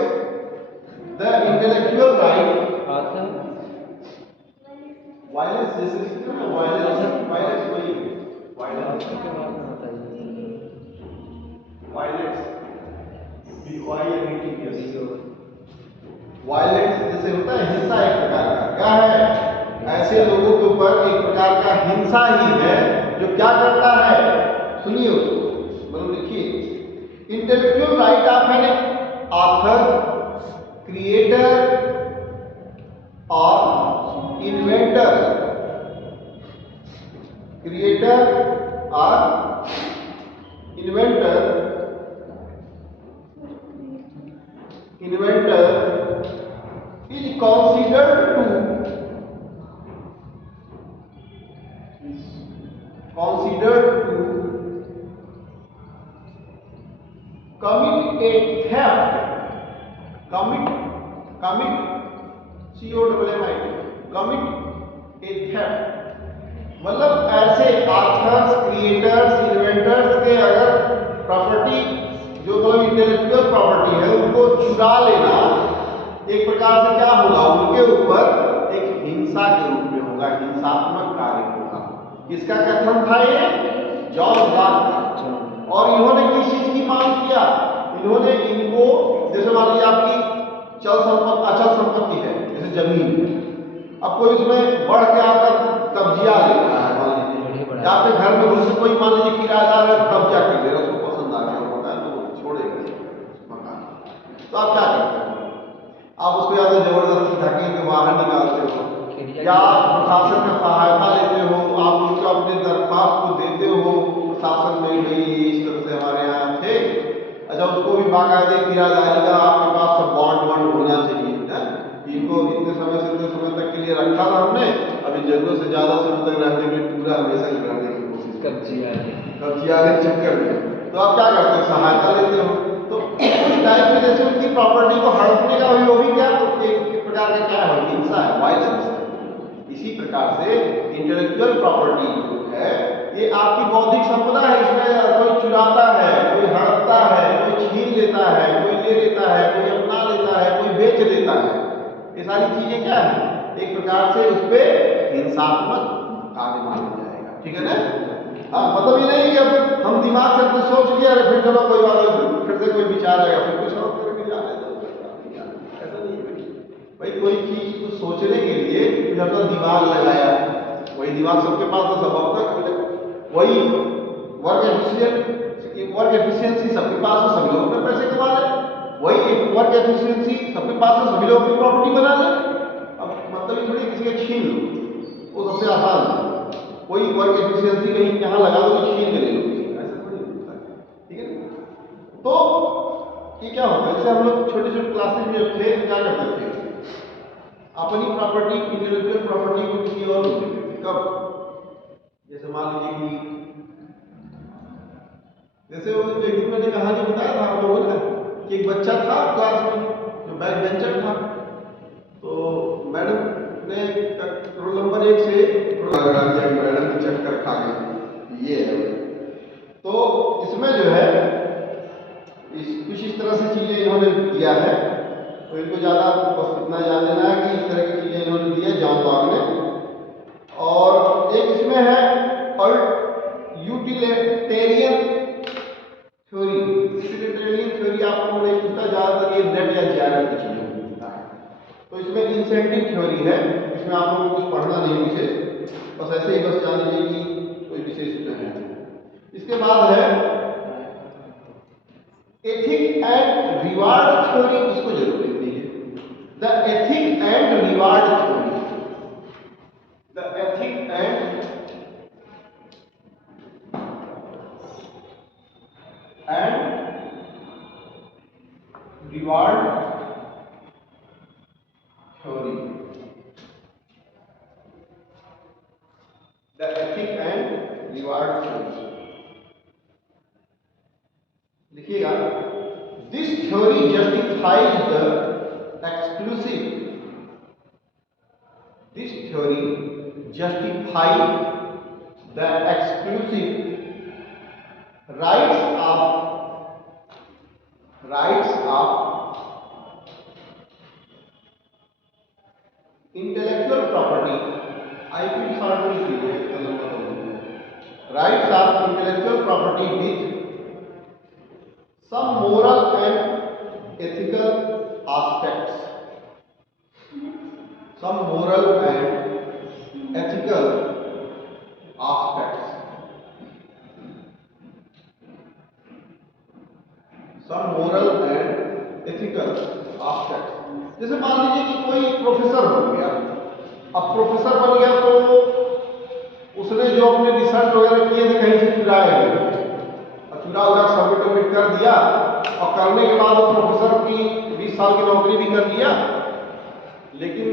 the intellectual right, author, violence जैसे कितना violence वही violence वायलेंस जैसे होता है हिंसा, एक प्रकार का क्या है, ऐसे लोगों के ऊपर एक प्रकार का हिंसा ही है जो क्या करता है, सुनिए उसको मतलब लिखिए, intellectual right of an author, creator और इन्वेंटर, क्रिएटर और inventor is considered to commit a theft, commit a theft, मतलब ऐसे ऑथर्स, क्रिएटर्स, इन्वेंटर्स के अगर प्रॉपर्टी जो मतलब इंटेलेक्चुअल प्रॉपर्टी है उनको चुरा लेना एक प्रकार से क्या होगा, उनके ऊपर एक हिंसा के रूप में होगा, हिंसात्मक कार्य होगा। किसका कथन था ये, जॉन लॉक का। और इन्होंने किस चीज की मांग किया, इन्होंने इनको जैसे मान लीजिए आपकी अचल संपत्ति है जैसे जमीन, अब कोई उसमें बढ़ के आकर कब्जिया लेता है, मान लीजिए या फिर घर में घुस कोई मान लीजिए किराएदार कब्जा कर दे रहा, उसको पसंद आ गया होता है तो छोड़ेगा मकान, तो आप क्या करते हैं, आप उसको या तो जबरदस्ती धकेल के बाहर निकालते हो या प्रशासन का सहायता लेते हो, आप उसको अपने दरख्वास्त को देते हो प्रशासन में, भाई इस तरह से हमारे यहाँ थे, अच्छा उसको भी बाकायदे किराएदारी का आपके पास सब बॉन्ड होना चाहिए ना, इनको इतने समय से इतने समय तक के लिए रखा था हमने, अभी जरूरत से ज्यादा समय तक रहने के लिए पूरा हमेशा ही रहने की कोशिश, कब्जिया के चक्कर में, तो आप क्या करते हो, सहायता लेते हो, तो इस टाइप में जैसे उनकी प्रॉपर्टी को हड़पने का वो भी क्या, तो एक प्रकार का क्या है, हिंसा है, वायलेंस है। इसी प्रकार से इंटेलेक्चुअल प्रॉपर्टी जो है ये आपकी बौद्धिक संपदा है, इसमें कोई चुराता है, कोई हड़पता है, कोई छीन लेता है, कोई ले लेता है, कोई अपना लेता है, कोई बेच लेता है, ये सारी चीजें क्या है, एक प्रकार से उस पर हिंसात्मक कार्य माना जाएगा, ठीक है ना। हाँ, मतलब ये नहीं कि अब हम दिमाग से तो सोच लिया अरे फिर चलो कोई बात नहीं, फिर से कोई विचार आएगा फिर कुछ और करके जाने दो, ऐसा नहीं है भाई, कोई चीज को सोचने के लिए अपना दिमाग लगाया, वही दिमाग सबके पास तो सब अब तक वही वर्क एफिशिएंसी सबके पास है, सभी लोग अपने पैसे कमा रहे, वही वर्क एफिशिएंसी सबके पास है, सभी लोग अपनी प्रॉपर्टी बना रहे, अब मतलब थोड़ी किसी का छीन लो, वो सबसे आसान है, कोई वर्क एफिशिएंसी कहीं यहाँ लगा दो तो छीन के ले लो, ऐसा थोड़ी होता है, ठीक है। तो ये क्या होता है, जैसे हम लोग छोटे छोटे क्लासेस में जब थे क्या करते थे, अपनी प्रॉपर्टी, इंटेलेक्चुअल प्रॉपर्टी को किसी और को देते थे, कब, जैसे मान लीजिए कि जैसे वो एक दिन मैंने कहानी बताया था आप लोगों ने कि एक बच्चा था क्लास में जो बैक बेंचर था, तो मैडम ने रोल नंबर 1 से लगा दिया कि मैडम की चक्कर खा गई, ये है। तो इसमें जो है कुछ इस तरह से चीजें इन्होंने दिया है, तो इनको ज़्यादा बस इतना जान लेना है कि इस तरह की चीज़ें इन्होंने दी है जॉन लॉक ने। और एक इसमें है यूटिलिटेरियन थ्योरी। यूटिलिटेरियन थ्योरी आप लोगों ने पूछा, ज़्यादातर ये नेट या जीआरएफ की चीज़ें पूछता है। तो इसमें इंसेंटिव थ्योरी है, इसमें आप लोगों को कुछ पढ़ना नहीं विशेष, बस ऐसे ही बस जान लीजिए कि कोई विशेष इसमें है। इसके बाद है एथिक एंड रिवार्ड थ्योरी, इसको जरूर लिख लीजिए। The ethic and reward theory, the ethic and reward theory, the ethic and reward theory लिखिएगा। This theory justifies the exclusive, this theory justifies the exclusive rights of intellectual property, IP short में कीजिए, rights of intellectual property with some moral and ethical aspects, some moral and ethical aspects, some moral and ethical aspects। जैसे मान लीजिए कि कोई professor बन गया, अब प्रोफेसर बन गया तो उसने जो अपने रिसर्च वगैरह किए थे कहीं से चुराए गए, चुरा उरा सबमिट कर दिया, और करने के बाद वो प्रोफेसर की 20 साल की नौकरी भी कर लिया, लेकिन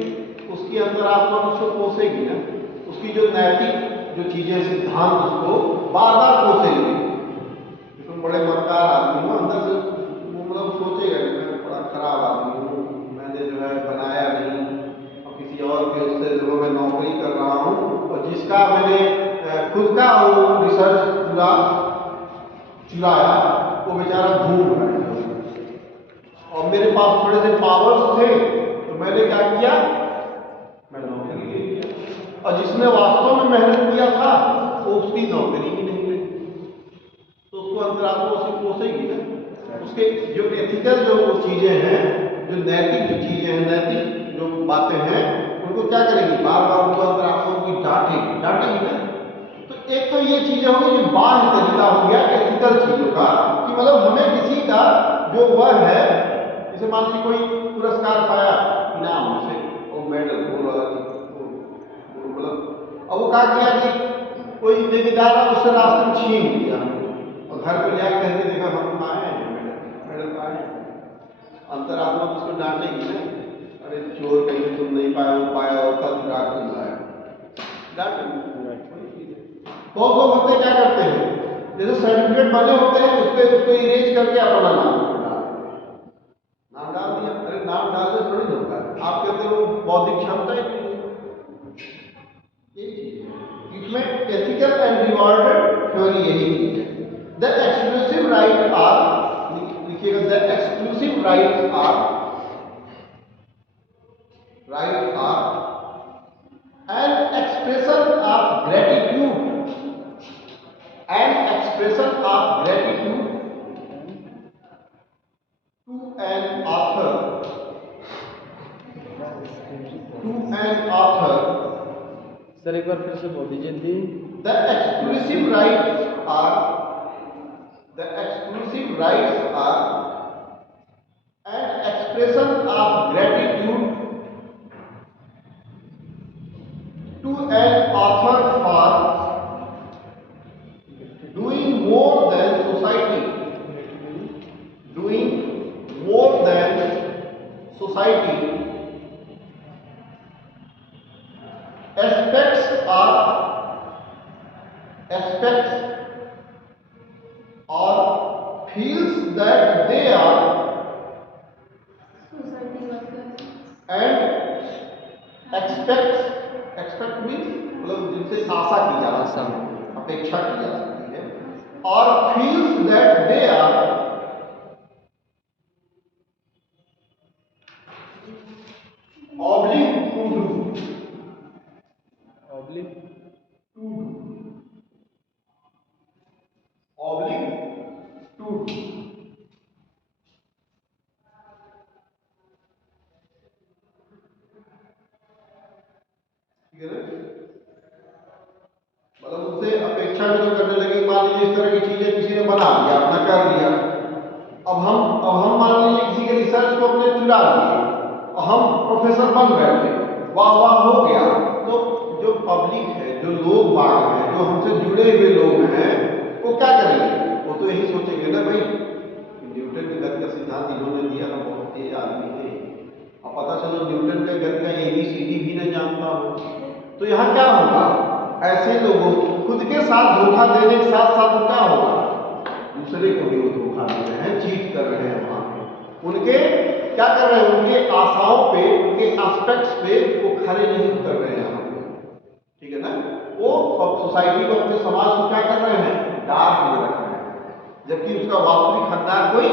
उसकी अंतरात्मा उसको कोसेगी ना, उसकी जो नैतिक जो चीजें सिद्धांत उसको बार बार कोसेंगे। इसमें बड़े मक्कार आदमी हो, अंदर से वो मतलब सोचेगा कि मैं बड़ा खराब आदमी हूँ, मैंने जो है बनाया नहीं, और किसी और के उससे जो मैं नौकरी कर रहा हूँ, और जिसका मैंने खुद का वो रिसर्च पूरा चुराया वो बेचारा घूम रहा है, और मेरे पास थोड़े से पावर्स थे तो मैंने क्या किया, मैं नौकरी ले लिया, और जिसने वास्तव में मेहनत किया था वो उसकी नौकरी ही नहीं लगी, तो उसको अंतरात्मा उसे कोसेगी ना। उसके जो एथिकल जो चीजें हैं, जो नैतिक जो चीजें हैं, नैतिक जो बातें हैं, उनको क्या करेगी, बार बार उनको अंतरात्मा की डांटेगी ना। तो एक तो ये चीजें होगी जो बाह्य तरीका हो गया एथिकल चीजों का, कि मतलब हमें किसी का जो वह है, जैसे मान लीजिए कोई पुरस्कार पाया इनाम से, वो मेडल मतलब, अब वो क्या किया कि कोई ठेकेदार उससे रास्ते में छीन लिया, और घर पे जाकर कहते देखा हम पाए हैं मेडल पाए हैं, अंतरात्मा उसको डांटेगी ना, अरे चोर कहीं तुम नहीं पाए, वो पाया और था चुरा के लाया, डांटेगी। बहुत लोग होते क्या करते हैं, जैसे सर्टिफिकेट बने होते हैं उस पर उसको इरेज करके अपना नाम डाल दिया, अरे नाम डालने थोड़ी होता है, आप कहते हो बौद्धिक क्षमता ही नहीं है, यही चीज है। इसमें एथिकल एंड रिवार्डेड थ्योरी यही चीज है। द एक्सक्लूसिव राइट आर, लिखिएगा, the exclusive rights are an expression of gratitude, an expression of gratitude to an author, sir एक बार फिर से बोल दीजिए। the exclusive rights are an expression of gratitude to an author for doing more than society, aspects or that they are society workers and expect means मतलब जिनसे आशा की जा सकती है, अपेक्षा की जा सकती है, और feels that they are oblique to do oblique ठीक है ना? मतलब उनसे अपेक्षा भी तो करने लगी। मान लीजिए इस तरह की चीजें किसी ने बना लिया, अपना कर लिया, अब हम मान लीजिए किसी के रिसर्च को अपने चुरा लिए और हम प्रोफेसर बन बैठे, वाह वाह हो गया, तो जो पब्लिक है, जो लोग बाग हैं, जो हमसे जुड़े हुए लोग हैं, वो क्या करेंगे? वो तो यही सोचेंगे ना भाई, न्यूटन के गति का सिद्धांत इन्होंने दिया था, बहुत तेज आदमी थे, अब पता चलो न्यूटन के गति का ABCD भी नहीं जानता हो, तो यहाँ क्या होगा? ऐसे लोगों खुद के साथ धोखा देने के साथ साथ क्या होगा? दूसरे को भी वो धोखा दे रहे हैं, चीट कर रहे हैं। वहां पे उनके क्या कर रहे हैं? उनके आशाओं पे, उनके एस्पेक्ट्स पे वो खरे नहीं उतर रहे हैं यहाँ पे, ठीक है ना? वो सोसाइटी को, अपने समाज को क्या कर रहे हैं? डार्क में रख रहे हैं, जबकि उसका वास्तविक हकदार कोई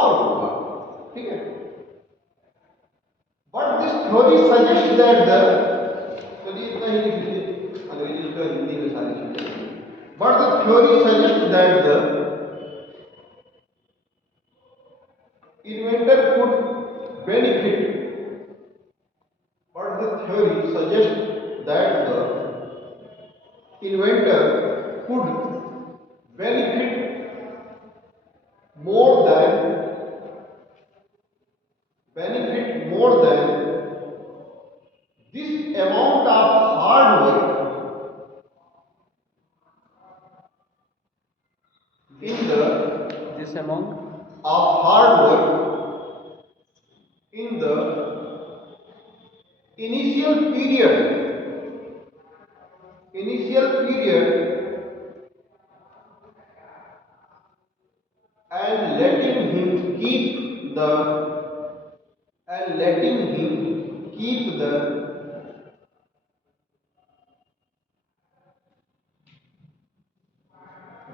और होगा, ठीक है? But this theory suggest that the, चलिए इतना ही लिख लीजिए, अंग्रेजी का हिंदी में सारी चीजें। But the theory suggest that the inventor could benefit, but the theory suggests that the inventor could benefit more than this amount of hard work in the this amount of hard work in the initial period and letting him keep the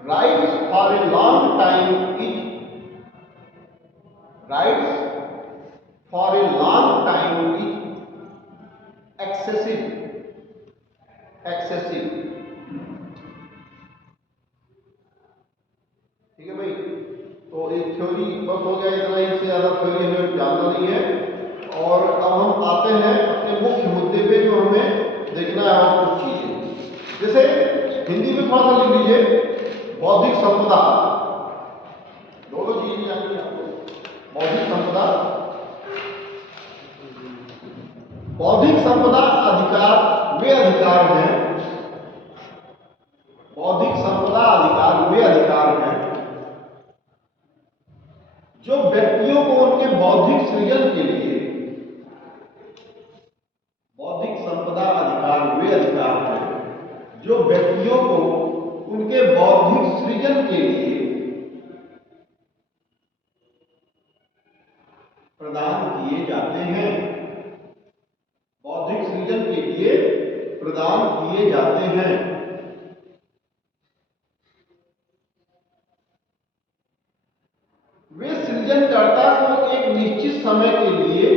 rights for a long time is excessive, ठीक है भाई? तो एक theory बस हो गया इतना ही, इससे ज्यादा थ्योरी हमें जानना नहीं है। और अब हम आते हैं अपने मुख्य मुद्दे पे, जो हमें देखना है और कुछ चीजें, जैसे हिंदी में थोड़ा सा लिख लीजिए, बौद्धिक संपदा, दोनों चीजें जानिए आपको। बौद्धिक संपदा अधिकार वे अधिकार हैं, जो व्यक्तियों को उनके बौद्धिक सृजन के लिए, बौद्धिक संपदा अधिकार वे अधिकार हैं जो व्यक्तियों को उनके बौद्धिक सृजन के लिए प्रदान किए जाते हैं, बौद्धिक सृजन के लिए प्रदान किए जाते हैं। वे सृजनकर्ता को एक निश्चित समय के लिए,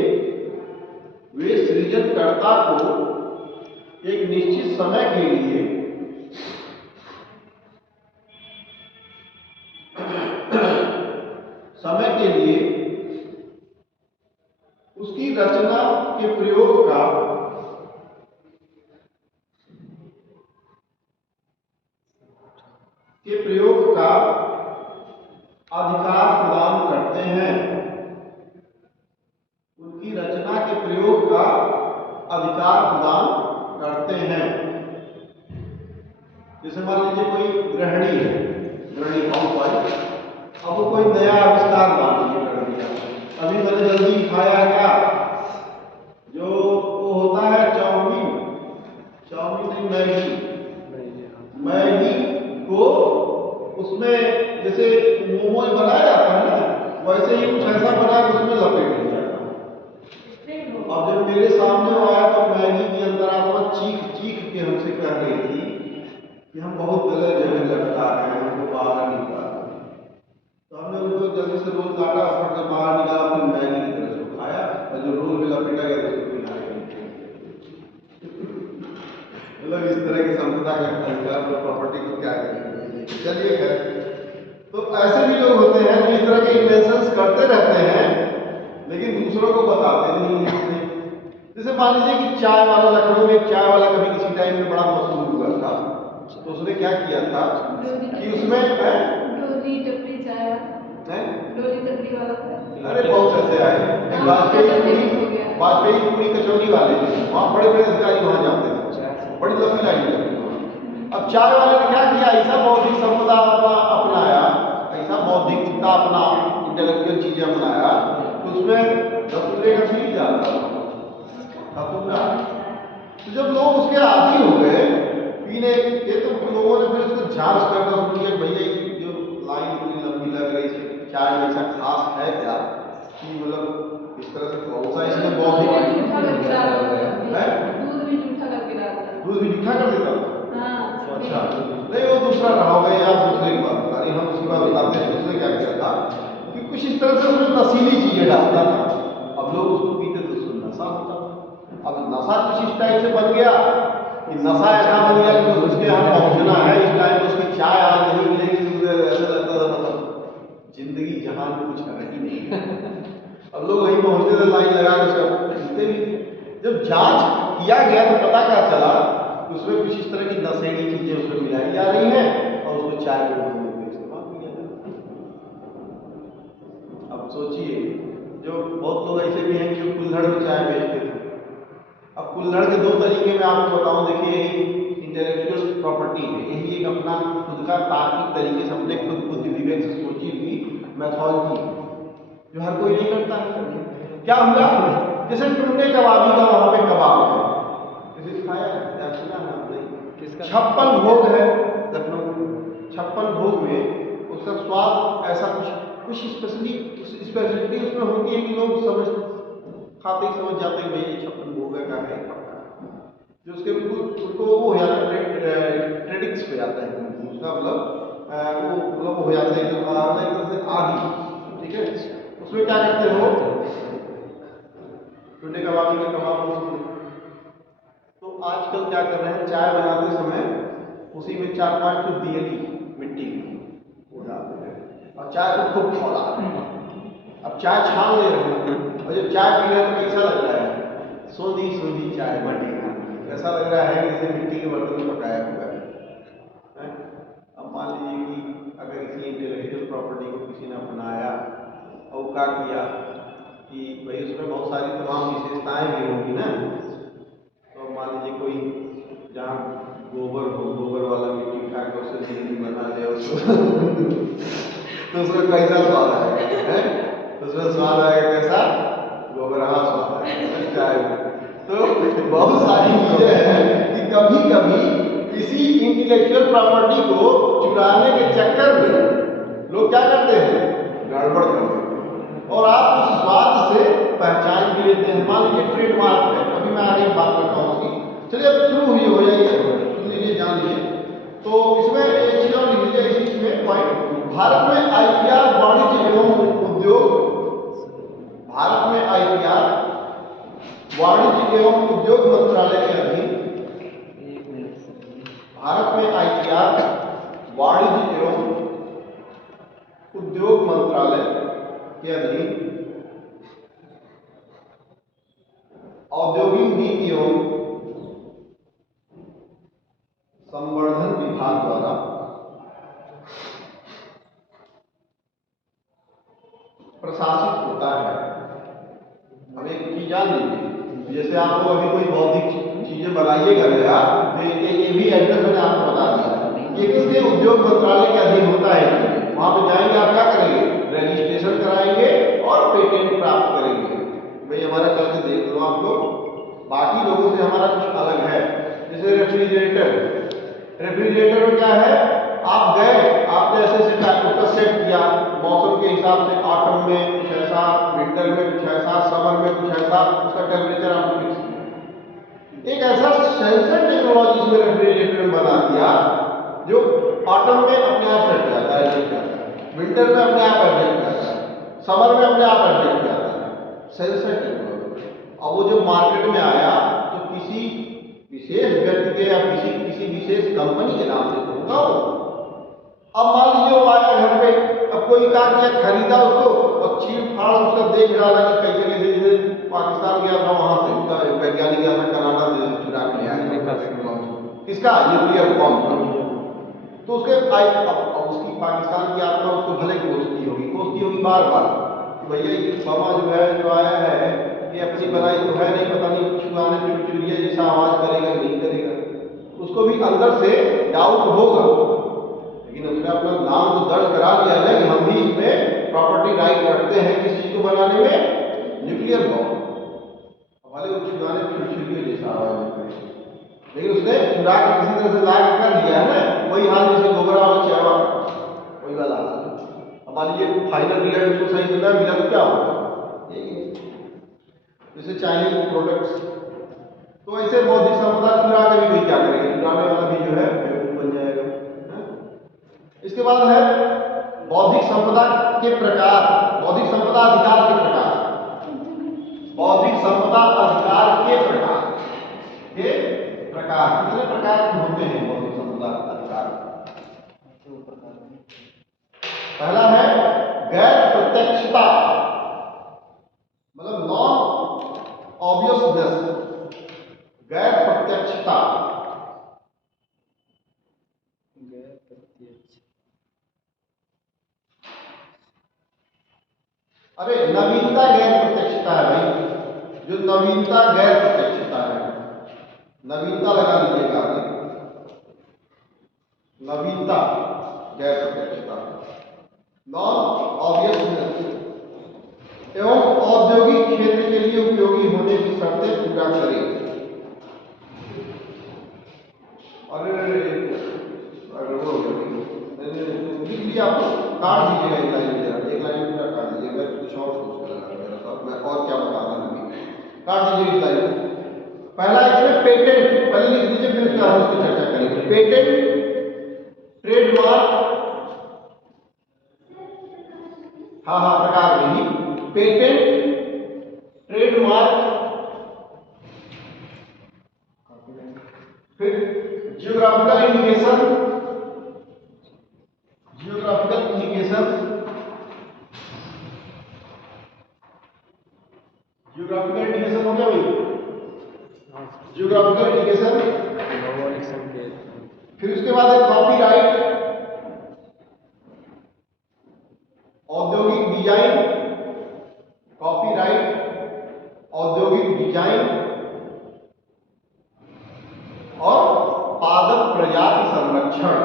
उसकी रचना के प्रयोग का अधिकार प्रदान करते हैं, उनकी रचना के प्रयोग का अधिकार प्रदान करते हैं। जैसे मान लीजिए कोई गृहिणी है, हाउसवाइफ, अब वो कोई नया आविष्कार मान लीजिए कर दिया, अभी मैंने जल्दी खाया क्या, जो वो होता है चाउमीन नहीं, मैगी को उसमें जैसे मोमोज बनाया जाता है ना, मेरे सामने वो आया तो मैगी के अंदर आत्मा चीख चीख के हमसे कह रही थी कि हम बहुत गलत जगह लटका रहे हैं, हमको बाहर निकाला। तो हमने उनको जल्दी से रोल काटा, फट से बाहर निकाला, फिर मैगी की तरह से खाया और जो रोल में लपेटा गया उसको पिलाया। मतलब इस तरह की संपदा के अधिकार और प्रॉपर्टी को क्या करेंगे। चलिए खैर, तो ऐसे भी लोग होते हैं जो इस तरह के इन्वेंशंस करते रहते हैं लेकिन दूसरों को बताते नहीं हैं। जैसे मान लीजिए कि चाय वाला, लखनऊ में एक चाय वाला कभी किसी टाइम में बड़ा मशहूर हुआ था, तो उसने क्या किया था कि उसमें डोली टपरी चाय डोली टपरी वाला था। अरे बहुत ऐसे आए, वाजपेयी पूरी कचौड़ी वाले, वहाँ बड़े बड़े अधिकारी वहाँ जाते थे, बड़ी लंबी लाइन लगती थी। अब चाय वाले ने क्या किया, ऐसा बौद्धिक संपदा अपनाया, ऐसा बौद्धिकता अपना इंटेलेक्चुअल चीजें अपनाया तो उसमें रसगुल्ले का पी जाता था। तो जब लोग उसके आदी हो गए पीने के, तो लोगों ने फिर उसको जांच करना शुरू किया, भैया जो लाइन इतनी लंबी लग रही है, चाय में ऐसा खास है क्या कि मतलब इस तरह से कौन सा इसमें बौद्धिक है? दूध भी जूठा करके डालता है। दूध भी जूठा कर देता था? हाँ। अच्छा, नहीं वो दूसरा रहा होगा या दूसरे की बात बता रही, हम उसकी बात बताते हैं। उसने क्या किया था कि कुछ इस तरह से उसमें नशीली चीजें डालता था, अब लोग उसको पीते तो उसको नशा होता था। अब नशा कुछ इस टाइप से बन गया कि नशा ऐसा बन गया कि उसके यहाँ पहुँचना है इस टाइम, उसकी चाय आज नहीं मिलेगी, ऐसा लगता था मतलब जिंदगी जहां कुछ है ही नहीं। अब लोग वहीं पहुँचते थे, लाइन लगा के उसका पीते भी थे। जब जांच किया गया तो पता क्या चला, उसमें कुछ इस तरह की नशेड़ी चीजें उसमें मिलाई जा रही हैं और उसको चाय में इस्तेमाल किया जा रहा है। अब सोचिए, जो बहुत लोग ऐसे भी हैं कि जो कुल्हड़ में चाय बेचते थे। अब कुल्हड़ के दो तरीके में आपको बताऊं, देखिए यही इंटेलेक्चुअल प्रॉपर्टी है, यही एक अपना खुद का तार्किक तरीके से अपने खुद बुद्धि विवेक से सोची हुई मैथोलॉजी जो हर कोई नहीं करता है। क्या हुआ, जैसे टुंडे कबाबी का वहां पे कबाब है, किसी खाया है या सुना है आपने? 56 भोग है लखनऊ में, 56 भोग में उसका स्वाद ऐसा कुछ स्पेशलिटी उसमें होती है कि लोग समझ खाते ही समझ जाते हैं भाई 56 भोग का है जो उसके बिल्कुल उनको वो हो जाता है, ट्रेडिक्स हो जाता है उसका मतलब वो हो जाता है एक तरह से आदि। ठीक है, उसमें क्या करते हो, टुंडे कबाबी का कबाब। तो आजकल क्या कर रहे हैं, चाय बनाते समय उसी में 4-5 तो दियली मिट्टी वो डालते हैं और चाय को खूब खौला रहे हैं। अब चाय छान ले रहे हैं और जब चाय पी रहे हैं तो कैसा लग रहा है, सोधी सोधी चाय बटी, ऐसा लग रहा है जैसे मिट्टी के बर्तन में पकाया हुआ है। अब मान लीजिए कि अगर इसी इंटेलेक्चुअल प्रॉपर्टी को किसी ने अपनाया और क्या किया कि भाई उसमें बहुत सारी तमाम विशेषताएं भी होंगी ना, तो मान लीजिए कोई जहाँ गोबर हो, गोबर वाला मिट्टी उठा कर उससे जिंदगी बना ले तो उसमें कैसा स्वाद आएगा है, उसमें स्वाद आएगा कैसा, गोबर हाँ स्वाद आएगा चाय में। तो बहुत सारी चीजें हैं कि कभी कभी किसी इंटेलेक्चुअल प्रॉपर्टी को चुराने के चक्कर में लोग क्या करते हैं, गड़बड़ करते हैं और आप उस स्वाद से पहचान भी लेते हैं। मान लीजिए ट्रेडमार्क है, अभी मैं आगे बात करता हूँ उसकी। चलिए अब शुरू हुई हो जाइए, सुन लीजिए जान लीजिए। तो इसमें एक चीज और लिख लीजिए इसमें पॉइंट, भारत में आईपीआर वाणिज्य एवं उद्योग, भारत में आईपीआर वाणिज्य एवं उद्योग मंत्रालय के अधीन, भारत में आईपीआर वाणिज्य एवं उद्योग मंत्रालय के अधीन औद्योगिक नीति एवं संवर्धन विभाग द्वारा प्रशासित होता है। हम एक चीज जान लीजिए, जैसे आप लोग अभी कोई बौद्धिक चीजें बनाइएगा गया तो ये भी एड्रेस मैंने आपको बता दिया, ये किसके उद्योग मंत्रालय के अधीन होता है। वहां पे जाएंगे आप क्या करेंगे, रजिस्ट्रेशन कराएंगे और पेटेंट प्राप्त करेंगे। भाई हमारा करके देख लो आप लोग, बाकी लोगों से हमारा कुछ अलग है। जैसे रेफ्रिजरेटर में क्या है, आप गए, आपने ऐसे उसका सेट किया मौसम के हिसाब से, ऑटम में कुछ ऐसा ऐसा, विंटर में कुछ ऐसा, समर में कुछ ऐसा, उसका टेम्परेचर आपको फिक्स किया। एक ऐसा सेंसर टेक्नोलॉजी इसमें रेफ्रिजरेटर में बना दिया जो ऑटम में अपने आप सेट जाता है, एडजस्ट जाता है, विंटर में अपने आप एडजस्ट जाता है, समर में अपने आप एडजस्ट जाता है, सेंसर टेक्नोलॉजी। अब वो जब मार्केट में आया तो किसी विशेष व्यक्ति के या किसी विशेष कंपनी के नाम से होगा वो। अब मान लीजिए वो आया घर पे, अब कोई काम किया, खरीदा उसको और चीड़ फाड़ उसका देख डाला कि कैसे कैसे, जैसे पाकिस्तान गया था वहां से वैज्ञानिक गया था कनाडा से चुरा के ले आया किसका न्यूक्लियर बॉम्ब। तो उसके अब उसकी पाकिस्तान की आत्मा उसको भले कोसती होगी बार बार कि भैया ये बमा जो है जो आया है ये अपनी बनाई तो है नहीं, पता नहीं छुआने छुरछुरिया जैसा आवाज करेगा नहीं करेगा, उसको भी अंदर से डाउट होगा। लेकिन उसने अपना नाम तो दर्ज करा दिया है कि हम भी इसमें प्रॉपर्टी राइट रखते हैं किस चीज को बनाने में, न्यूक्लियर बॉम्ब। भले वो छुआने छुरछुरिया जैसा आवाज करे, लेकिन उसने चुरा के किसी तरह से ला के कर दिया है ना, वही हाल जैसे गोबरा और चावा, वही वाला हाल। अब मान लीजिए फाइनल रिजल्ट उसको सही मिला तो क्या होगा, जैसे चाइनीज प्रोडक्ट्स। तो ऐसे बौद्धिक संपदा चुरा के भी कोई क्या करेगा, चुराने वाला भी जो है बेवकूफ बन जाएगा। इसके बाद है बौद्धिक संपदा के प्रकार, बौद्धिक संपदा अधिकार के प्रकार, बौद्धिक संपदा अधिकार के प्रकार, कितने प्रकार के होते हैं बौद्धिक संपदा अधिकार? पहला है गैर प्रत्यक्षता, मतलब नॉन ऑब्वियसनेस, गैर प्रत्यक्षता। अरे नवीनता गैर प्रत्यक्षता है भाई, जो नवीनता गैर प्रत्यक्षता है, नवीनता लगा लीजिएगा आगे, नवीनता गैर प्रत्यक्षता, नॉन ऑब्वियसनेस एवं औद्योगिक क्षेत्र के लिए उपयोगी होने की शर्तें पूरा करें। लिख लिया आप काट दीजिएगा, एक लाइन पूरा काट दीजिएगा, मैं कुछ और सोच कर लगा मेरा साथ, मैं और क्या बताना है काट दीजिए इस लाइन। पहला इसमें पेटेंट, पहले लिख दीजिए फिर उसके बाद उसकी चर्चा करेंगे। पेटेंट, ट्रेडमार्क, हाँ प्रकार में ही, पेटेंट, ट्रेडमार्क, फिर geographical indication, geographical indication, geographical indication हो गया भाई, जियोग्राफिकल इंडिकेशन, फिर उसके बाद है कॉपीराइट, औद्योगिक डिजाइन, कॉपीराइट, औद्योगिक डिजाइन और पादप प्रजाति संरक्षण,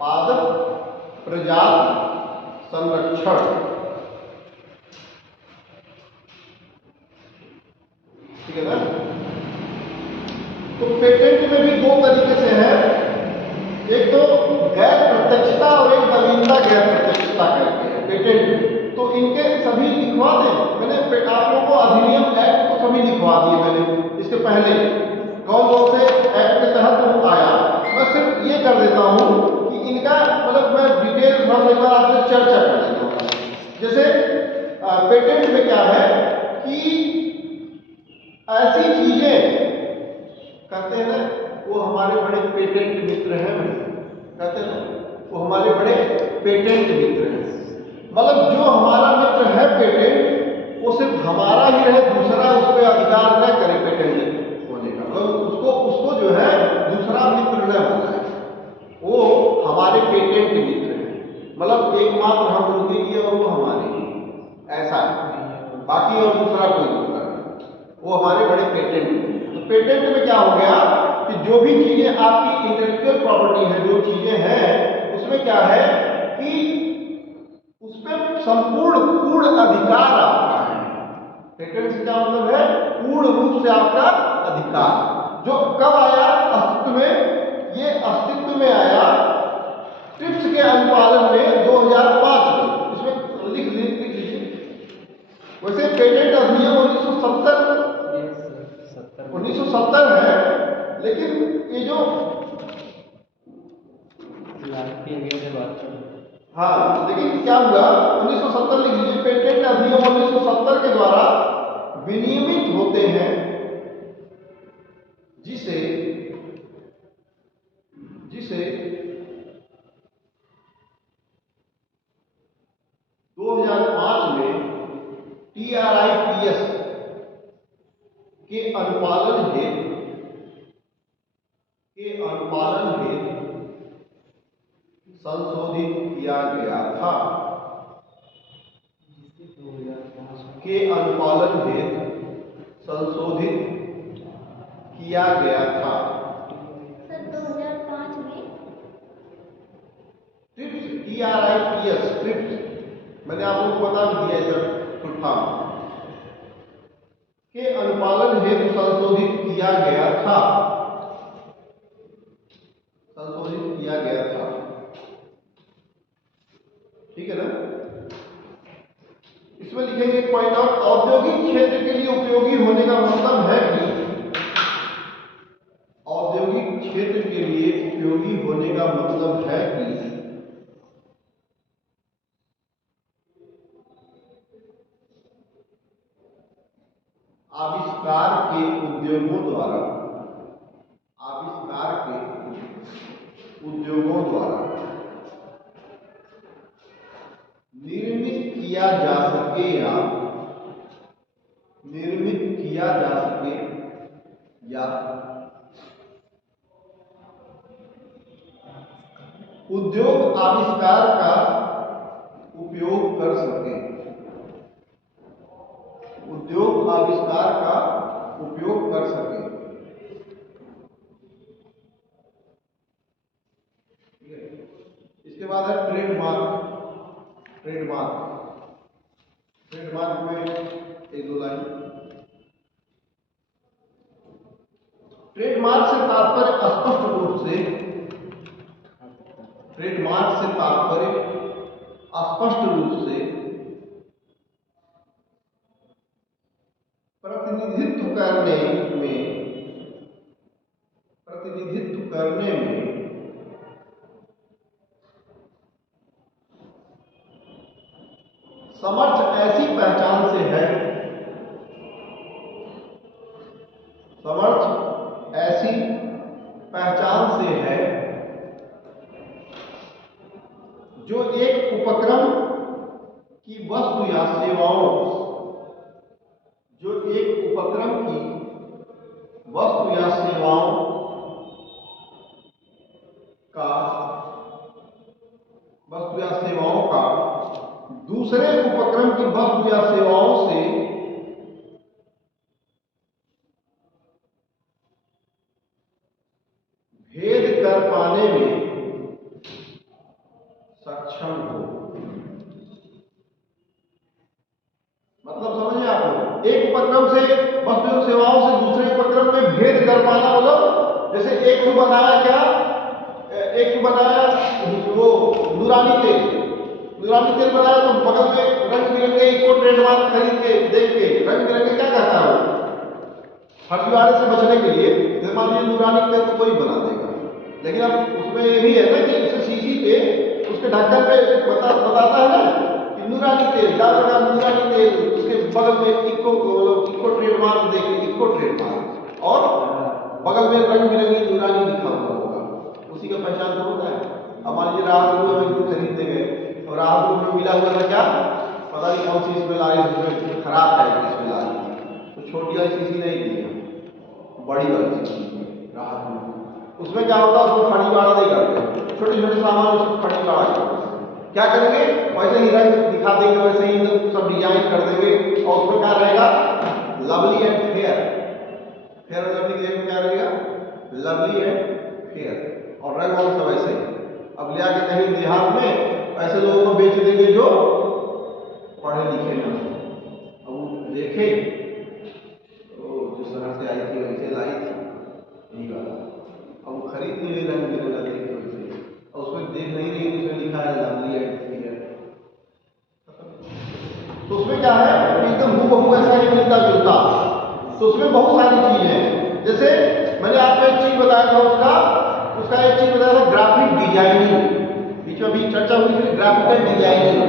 पादप प्रजाति संरक्षण। ठीक है ना? तो पेटेंट में भी दो तरीके से है, एक तो गैर प्रत्यक्षता और एक नवीनता गैर प्रत्यक्षता करके है पेटेंट। तो इनके सभी लिखवा दें, मैंने आप लोगों को अधिनियम एक्ट को सभी लिखवा दिए मैंने इसके पहले, कौन से एक्ट के तहत वो आया। मैं सिर्फ ये कर देता हूँ कि इनका मतलब मैं डिटेल थोड़ा सा एक बार आपसे चर्चा कर देता हूँ। जैसे पेटेंट में क्या है कि ऐसी चीजें कहते हैं ना, वो हमारे बड़े पेटेंट मित्र हैं, कहते हैं ना वो हमारे बड़े पेटेंट मित्र हैं, मतलब जो हमारा मित्र है पेटेंट वो सिर्फ हमारा ही रहे, दूसरा उस पर अधिकार न करे पेटेंट होने का, मतलब उसको जो है दूसरा मित्र न बनाए, वो हमारे पेटेंट मित्र हैं, मतलब एकमात्र हम उनके लिए और वो हमारे लिए, ऐसा है, बाकी और दूसरा कोई दूसरा नहीं, वो हमारे बड़े पेटेंट हैं। तो पेटेंट में क्या हो गया कि जो भी चीजें आपकी इंटेलेक्चुअल प्रॉपर्टी है, जो चीजें हैं उसमें क्या है कि उस पर पूर्ण अधिकार आपका है। पेटेंट से क्या मतलब है, पूर्ण रूप से आपका अधिकार, जो कब आया अस्तित्व में, ये अस्तित्व में आया ट्रिप्स के अनुपालन में 2005 में, इसमें लिख लेकिन ये जो हाँ, लेकिन क्या हुआ 1970 लिख लीजिए, पेटेंट अधिनियम 1970 के द्वारा विनियमित होते हैं, जिसे 2005 में TRIPS के अनुपालन हेतु संशोधित किया गया था। के अनुपालन हेतु संशोधित किया गया था। सर 2005 में TRIPS मैंने आप लोगों को बता भी दिया सर, फुल फॉर्म के अनुपालन हेतु संशोधित किया गया था। ठीक है ना। इसमें लिखेंगे एक पॉइंट और, औद्योगिक क्षेत्र के लिए उपयोगी होने का मतलब है कि औद्योगिक क्षेत्र के लिए उपयोगी होने का मतलब है कि आविष्कार के उद्योगों द्वारा निर्मित किया जा सके या उद्योग आविष्कार का उपयोग कर सके। इसके बाद है ट्रेडमार्क में एक दो लाइन। ट्रेडमार्क से तात्पर्य स्पष्ट रूप से प्रतिनिधित्व करने में समर्थ ऐसी पहचान से है जो एक उपक्रम की वस्तु या सेवाओं का दूसरे उपक्रम की वस्तु या सेवाओं से भेद कर पाने में सक्षम हो। मतलब समझिए आप लोग, एक उपक्रम से वस्तु या सेवाओं से दूसरे उपक्रम में भेद कर पाना, मतलब जैसे एक बनाया वो नूरानी तेल बनाया तो बगल में रंग बिरंगे इको ट्रेडमार्क खरीद के देख के रंग बिरंगे क्या कहता है, फर्जीवाड़े से बचने के लिए मान लीजिए नूरानी तेल तो कोई बना देगा, लेकिन अब उसमें ये भी है ना कि उसे शीशी पे उसके ढक्कन पे बताता है ना कि नूरानी तेल, नूरानी तेल, उसके बगल में इको ट्रेडमार्क देखे, इको ट्रेडमार्क, और बगल में रंग बिरंगी नूरानी लिखा हुआ होगा, उसी का पहचान तो होता है। अब मान लीजिए राहत में खरीदने गए और राहत में मिला हुआ था क्या, पता नहीं कौन सी स्मेल आ रही है, उसमें खराब टाइप की स्मेल आ रही है, तो छोटी वाली शीशी नहीं दी है, बड़ी वाली शीशी राहत में। उसमें क्या होता है, उसको फर्जीवाड़ा नहीं करते, छोटे सामान उसको फर्जीवाड़ा करते। क्या करेंगे, वैसे ही रंग दिखा देंगे, वैसे ही सब डिजाइन कर देंगे, और उसमें क्या रहेगा, lovely and fair and lovely के क्या रहेगा, लवली एंड फेयर, और रंग और सब ऐसे। अब ले आके कहीं देहात में ऐसे लोगों को बेच देंगे जो पढ़े लिखे ना, अब वो देखे तो जिस तरह से आई थी वैसे लाई थी यही वाला, अब वो खरीद लिए रंग बिरंगा देख के वैसे, और उसमें देख नहीं रही, उसमें लिखा है लवली एंड फेयर, तो उसमें क्या है एकदम हूबहू ऐसा ही मिलता जुलता, तो उसमें बहुत सारी चीजें हैं। जैसे मैंने आपको एक चीज बताया था उसका एक चीज बताया था ग्राफिक डिजाइनिंग, बीच में अभी चर्चा हुई थी ग्राफिकल डिजाइनिंग,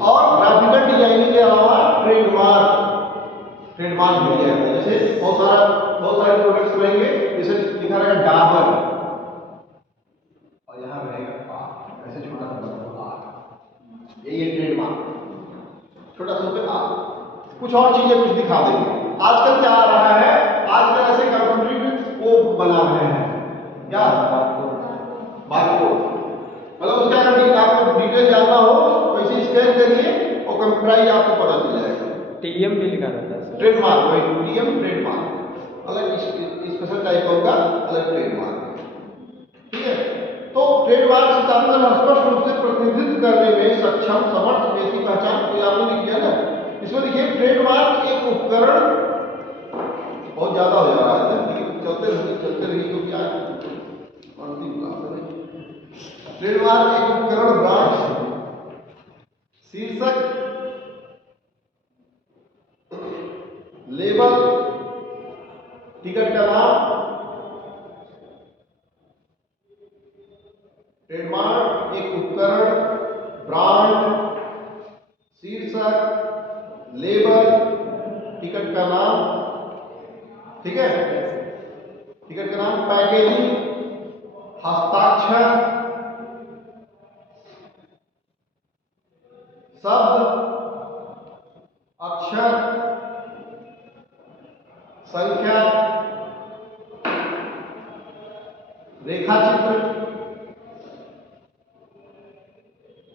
और ग्राफिकल डिजाइनिंग के अलावा ट्रेडमार्क भी दिया है। जैसे बहुत सारे प्रोडक्ट्स रहेंगे, जैसे लिखा रहेगा डाबर और यहाँ रहेगा पार, ऐसे छोटा सा पार, ये ट्रेडमार्क छोटा सा पे आप कुछ और चीजें कुछ दिखा देंगे। आजकल क्या आ रहा है, आजकल ऐसे कंप्यूटर वो बना रहे हैं क्या, बारकोड, मतलब उसका अगर आपको डिटेल जानना हो तो इसे स्कैन करिए और कंप्यूटराइज आपको पता चल जाएगा। टीएम भी लिखा रहता है, ट्रेडमार्क, वही टीएम ट्रेडमार्क, अलग स्पेशल टाइप का अलग ट्रेडमार्क, ठीक है। तो ट्रेडमार्क स्थापना स्पष्ट रूप से प्रतिनिधित्व करने में सक्षम समर्थ ऐसी पहचान कोई आपने लिख दिया ना। इसमें देखिए ट्रेडमार्क एक उपकरण, बहुत ज्यादा हो जा रहा है, चलते रहिए तो क्या अंतिम क्लास है। ट्रेडमार्क एक उपकरण, ब्रांड, शीर्षक, लेबल, टिकट का नाम। ट्रेडमार्क एक उपकरण, ब्रांड, शीर्षक, लेबल, टिकट का नाम, ठीक है, टिकट का नाम, पैकेजिंग, हस्ताक्षर, शब्द, अक्षर, संख्या, रेखाचित्र,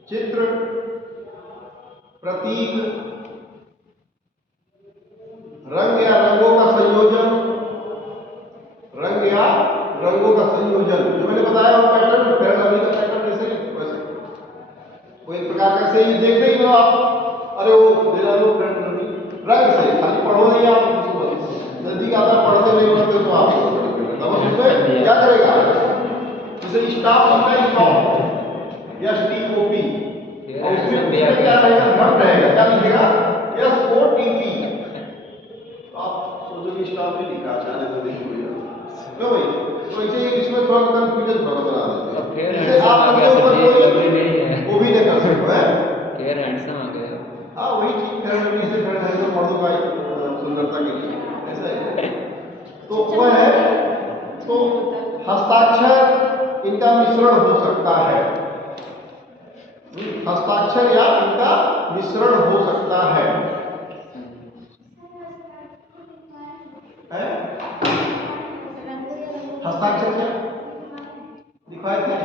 चित्र, प्रतीक, रंग या रंगों का संयोजन, रंग या रंगों का संयोजन, जो मैंने बताया वो पैटर्न, फेयर लवली का पैटर्न जैसे वैसे वो एक प्रकार का, से देखते ही हो आप, अरे वो दे लो रंग से, खाली पढ़ो नहीं आप, जल्दी आता पढ़ते नहीं पढ़ते तो आप उसमें क्या करेगा, जैसे स्टॉप होता है, स्टॉप या STOP, और उसमें क्या रहेगा, घट रहेगा, क्या लिखेगा SOTP, आप सोचोगे स्टॉप ही लिखा, अचानक से नहीं हुआ क्यों भाई, तो इसे इसमें थोड़ा कंफ्यूजन थोड़ा बना देते हैं, जैसे आप वो भी नहीं कर सकते हैं, फेयर हैंडसम आ गया। हाँ वही चीज फेयर लवली से फेयर हैंडसम मॉडल का सुंदरता के लिए ऐसा है, तो वह है। तो हस्ताक्षर इनका मिश्रण हो सकता है, हस्ताक्षर या इनका मिश्रण हो सकता है, हस्ताक्षर क्या दिखाए थे,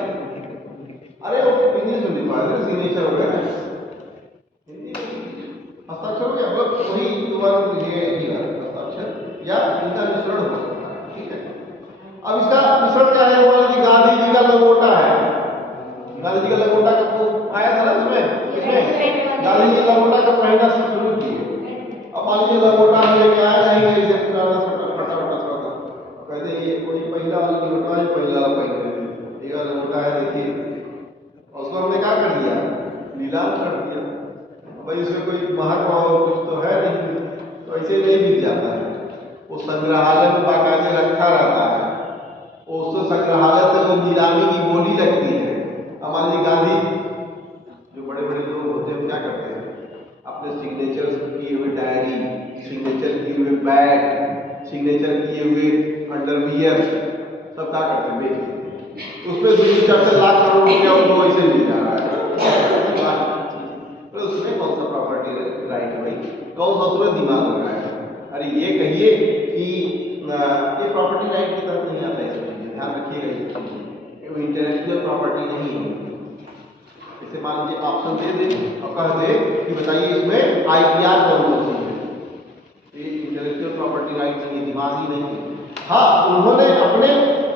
अरे वो इंग्लिश में दिखाए थे, सिग्नेचर हो गया, हस्ताक्षर हो गया, मतलब वही दोबारा ये हस्ताक्षर या इनका मिश्रण हो सकता है, ठीक है। अब इसका मिश्रण क्या है, मान लीजिए गांधी जी का लंगोटा है, गांधी जी का लंगोटा का वो आया था ना इसमें गांधी जी लंगोटा का पहनना शुरू किए, अब मान लीजिए लंगोटा लेके आया नहीं, इसे पुराना फटा कहते ये कोई पहला वाला लंगोटा है, पहला वाला पहले ये लंगोटा है देखिए, और उसको हमने क्या कर दिया, नीलाम कर दिया, भाई इसमें कोई महत्व और कुछ तो है नहीं, तो ऐसे नहीं बिक जाता है, वो संग्रहालय में बाकायदे रखा रहता है, उस संग्रहालय से वो नीलामी की बोली लगती है। हमारे गांधी जो बड़े बड़े लोग होते हैं क्या करते हैं, अपने सिग्नेचर किए हुए डायरी, सिग्नेचर किए हुए बैग, सिग्नेचर किए हुए अंडरवियर सब क्या करते हैं बेच, उसमें 2-4 लाख करोड़ रुपया उनको वैसे मिल जा रहा है, तो उसमें कौन सा प्रॉपर्टी राइट है भाई, कौन सा उसमें दिमाग लगा है, अरे ये कहिए कि ये प्रॉपर्टी राइट की तरफ नहीं आता है, ध्यान रखिएगा, ये इंटेलेक्चुअल प्रॉपर्टी नहीं है। जैसे मान लीजिए ऑप्शन दे दें और कह दे कि बताइए इसमें IPR कौन सी है, ये इंटेलेक्चुअल प्रॉपर्टी राइट नहीं है, दिमाग ही नहीं है। हाँ, उन्होंने अपने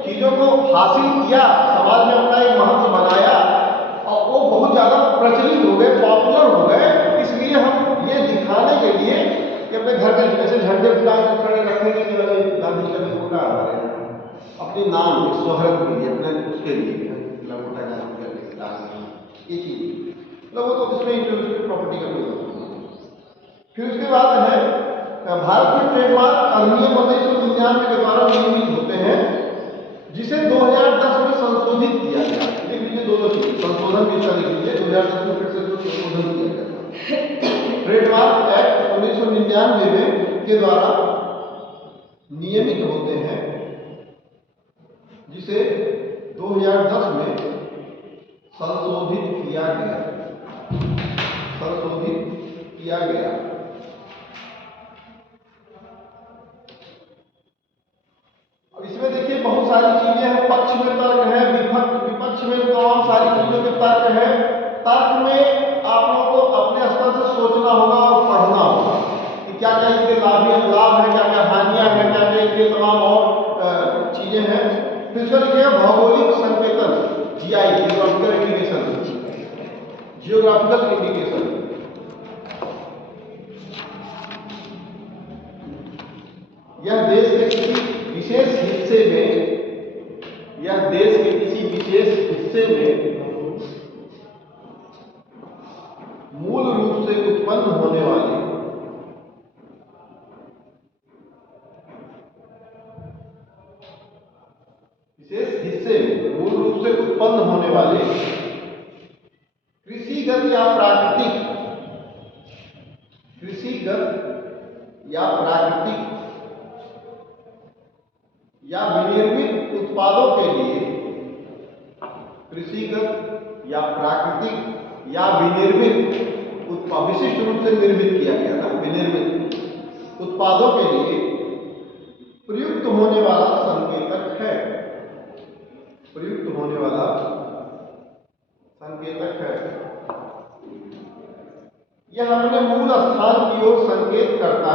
चीजों को हासिल किया, समाज में अपना एक महत्व बनाया और वो बहुत ज्यादा प्रचलित हो गए, पॉपुलर हो गए, इसलिए हम ये दिखाने के लिए कि अपने घर के जैसे झंडे खड़े रखेंगे कि गांधी का भी होगा हमारे अपने नाम के शोहरत के लिए, अपने उसके लिए लंगोटा गांधी ये चीज, मतलब वो तो इसमें इंटेलेक्चुअल प्रॉपर्टी का कोई। फिर उसके बाद है भारत में ट्रेडमार्क अधिनियम 1999 के द्वारा निर्मित होते हैं, जिसे 2010 में संशोधित किया गया। लिख लीजिए दोनों चीज, संशोधन भी इसका लिख लीजिए, 2010 में फिर से संशोधन किया गया। ट्रेडमार्क एक्ट 1999 में के द्वारा नियमित होते हैं, जिसे 2010 में संशोधित किया गया। अब इसमें देखिए बहुत सारी चीजें हैं, पक्ष में तर्क है, विपक्ष में तमाम सारी चीजों के तर्क है। तर्क में आप लोगों को अपने स्तर से सोचना होगा और पढ़ना होगा कि क्या क्या इसके लाभ है, क्या क्या हानियां हैं, क्या क्या इसके तमाम और चीजें हैं। फिर उसका लिखिएगा भौगोलिक संकेतन, जीआई, जियोग्राफिकल इंडिकेशन। यह देश के किसी विशेष हिस्से में मूल रूप से उत्पन्न होने वाले कृषिगत या विनिर्मित उत्पादों के लिए, विशिष्ट रूप से निर्मित किया गया था, विनिर्मित उत्पादों के लिए प्रयुक्त होने वाला संकेतक है। यह अपने मूल स्थान की ओर संकेत करता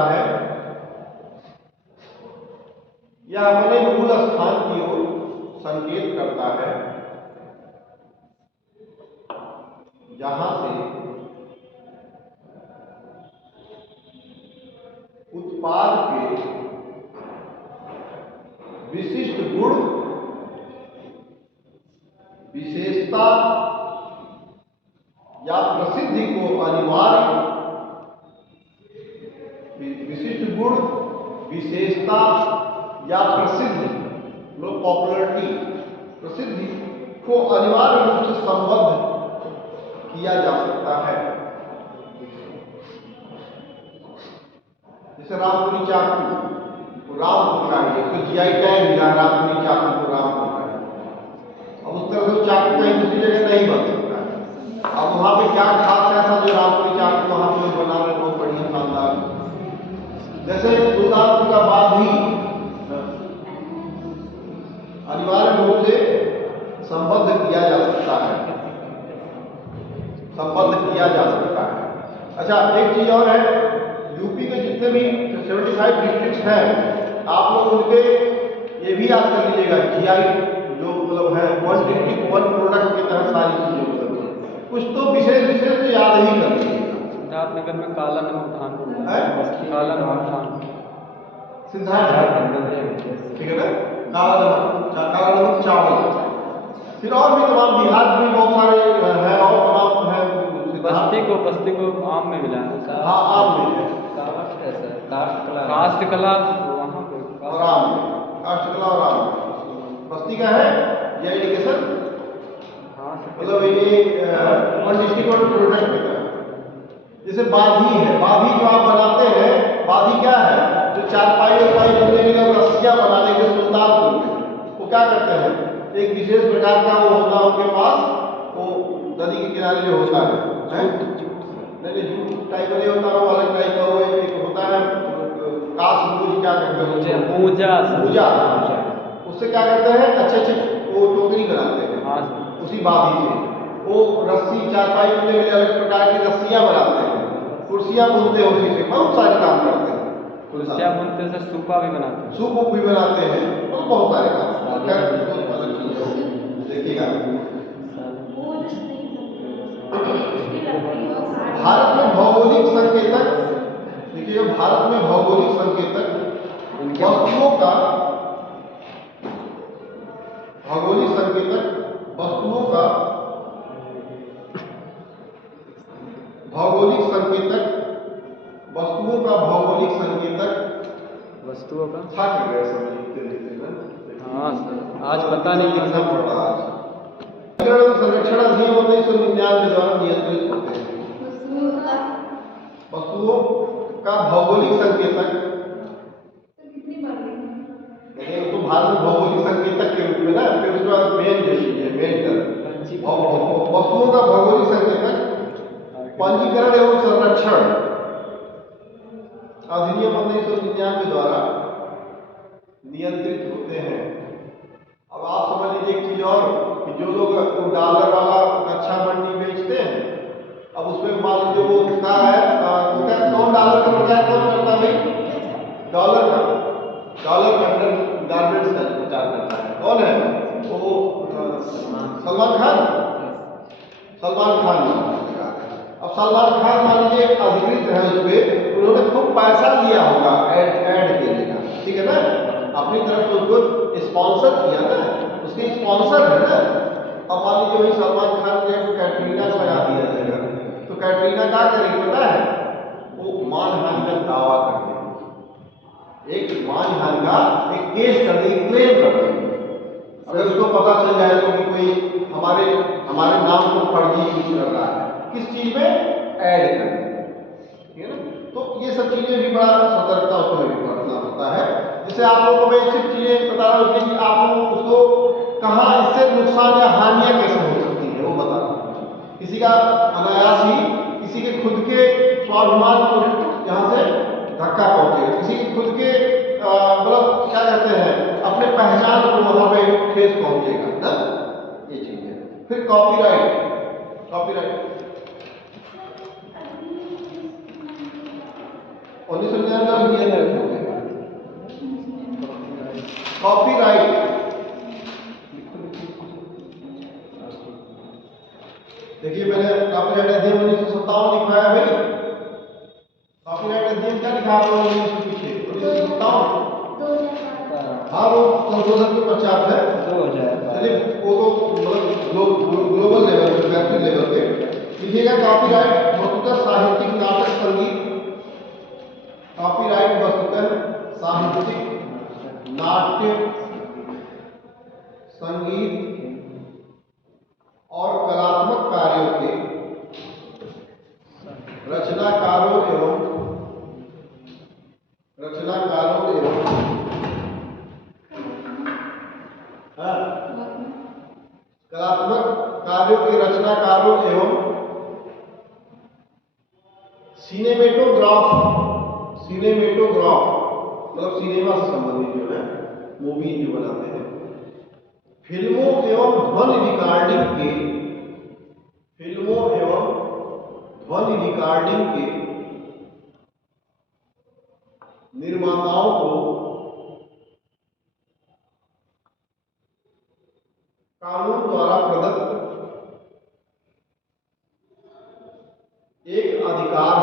है। जहां से उत्पाद के विशिष्ट गुण, विशेषता या प्रसिद्धि को अनिवार्य पॉपुलरिटी, प्रसिद्धि को अनिवार्य रूप से संबद्ध किया जा सकता है। जैसे रामपुरी चाकू, रामपुर का है, तो जीआई टैग मिला रामपुरी चाकू को, रामपुर का है। अब उस तरह से चाकू कहीं दूसरी जगह नहीं बन सकता है। अब वहां पे क्या खास है ऐसा जो रामपुरी चाकू वहां पे बना रहे, बहुत बढ़िया शानदार। जैसे गुरदासपुर का बाद भी अनिवार्य रूप से संबद्ध किया जा सकता है। अच्छा, एक चीज और है, यूपी के जितने भी 75 डिस्ट्रिक्ट हैं, आप लोग उनके ये भी याद कर लीजिएगा, जीआई जो मतलब है, वन डिस्ट्रिक्ट वन प्रोडक्ट के तहत सारी चीजें मतलब कुछ तो विशेष तो याद ही कर लीजिएगा। सिद्धार्थनगर में काला नमक धान, काला नमक धान, सिद्धार्थनगर, ठीक है ना, काला नमक चावल। फिर और भी तमाम बिहार में बहुत सारे हैं और तमाम है। बस्ती को आम में मिला है। हाँ, आम में है, काष्ठकला वहाँ पे और आम, काष्ठकला और आम। बस्ती का है ये इंडिकेशन, मतलब ये वन डिस्ट्रिक्ट वन प्रोडक्ट में है। जैसे बाधी है, बाधी जो आप बनाते हैं, बाधी क्या है, जो चारपाई बनने के लिए रस्सियां बनाने के सुल्तानपुर में वो क्या करते हैं, एक विशेष प्रकार का वो होता है उनके पास, वो नदी के किनारे जो होता है, नहीं जूट टाइप का नहीं होता, वो अलग टाइप का, वो एक होता है कासबूज, क्या कहते हैं, पूजा, उससे क्या करते हैं, अच्छे वो टोकरी बनाते हैं, उसी बाधी से वो रस्सी, चारपाई बुनने के लिए अलग प्रकार की रस्सियां बनाते हैं, कुर्सियां बुनते हैं, उसी से बहुत सारे काम करते हैं। कुर्सियां बुनते से सूपा भी बनाते हैं, सूप भी बनाते हैं, तो बहुत सारे काम। देखिएगा, भारत में भौगोलिक संकेतक, देखिए भारत में भौगोलिक संकेतक वस्तुओं का भौगोलिक संकेतक वस्तुओं का भौगोलिक संकेतक वस्तुओं का। थक गए सब लिखते लिखते ना। हाँ सर, आज पता नहीं लिखना कितना पड़ रहा आज। संरक्षण अधिनियम 1999 द्वारा नियंत्रित होते हैं। वस्तुओं का भौगोलिक संकेतक, कितनी बार लिखा? देखिए तो भारत में भौगोलिक संकेतक के रूप में ना, फिर उसके बाद मेन जो चीज है मेन कर वस्तुओं का भौगोलिक संकेतक, पंजीकरण एवं संरक्षण अधिनियम 1999 द्वारा नियंत्रित होते हैं। अब आप समझ लीजिए एक चीज और कि जो लोग डॉलर वाला कच्चा मंडी बेचते हैं, अब उसमें मान लीजिए वो उसका है उसका कौन डॉलर का प्रचार कौन करता है भाई? डॉलर अंडर गारमेंट्स का प्रचार करता है कौन है? वो सलमान खान। अब सलमान खान मान लीजिए अधिकृत है उस पर, उन्होंने खूब पैसा लिया होगा ऐड देने का, ठीक है ना, अपनी तरफ से उसको स्पॉन्सर किया ना, उसके स्पॉन्सर है ना। अब मान लीजिए वही सलमान खान ने कैटरीना से लगा दिया जाएगा, तो कैटरीना क्या करेगी पता है? वो मानहानि का दावा कर देगी, एक मानहानि का एक केस कर देगी, क्लेम कर देगी। अगर उसको पता चल जाए तो कि कोई हमारे नाम को फर्जी यूज कर रहा है, किस चीज में? ऐड करने, ठीक है ना। तो ये सब चीजें भी बड़ा सतर्कता उसमें भी बरतना होता है। जैसे आप लोगों को मैं सिर्फ चीजें बता रहा हूँ कि आप लोग उसको कहाँ इससे नुकसान या हानियां कैसे हो सकती है वो बता रहा हूँ। किसी का अनायास ही किसी के खुद के स्वाभिमान को यहाँ से धक्का पहुंचेगा, किसी के खुद के मतलब क्या कहते हैं अपने पहचान को वहां पे ठेस पहुंचेगा ना, ये चीज है। फिर कॉपीराइट देखिए मैंने कॉपीराइट अधिनियम 1957 लिखा है भाई। कॉपीराइट अधिनियम क्या लिखा है 1957? हाँ वो संशोधन के पश्चात है 2000। चलिए वो तो मतलब ग्लोबल लेवल पे वैश्विक लेवल पे लिखिएगा। कॉपीराइट वस्तुतः साहित्यिक नाटक संगीत, कॉपीराइट वस्तुतः साहित्यिक नाट्य संगीत और कलात्मक कार्यों के रचनाकारों एवं कलात्मक कार्यों के रचनाकारों एवं सिनेमेटोग्राफ मतलब सिनेमा से संबंधित जो है मूवी जो बनाते हैं, फिल्मों एवं ध्वनि रिकॉर्डिंग के निर्माताओं को कानून द्वारा प्रदत्त एक अधिकार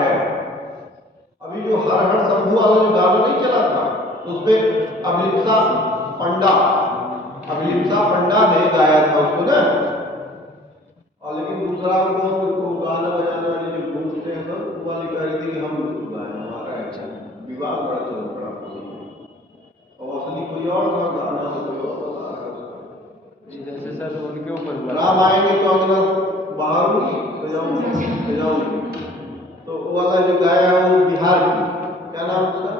है। अभी जो हर हर शंभू वाला जो गाना नहीं चला था, उसमें अभिलिप्सा पंडा ने गाया था उसको ना। और लेकिन दूसरा वो गाना बजाने वाले जो घूमते हैं सब, वो वाली कह रही थी कि हम उसको गाए, हमारा अच्छा विवाद बड़ा चल पड़ा और असली कोई और था, गाना तो कोई और बता रहा है उसका। जैसे सर उनके ऊपर राम आएंगे तो अगर बाहर होगी सजाऊंगी, तो वो वाला जो गाया है वो बिहार की, क्या नाम उसका?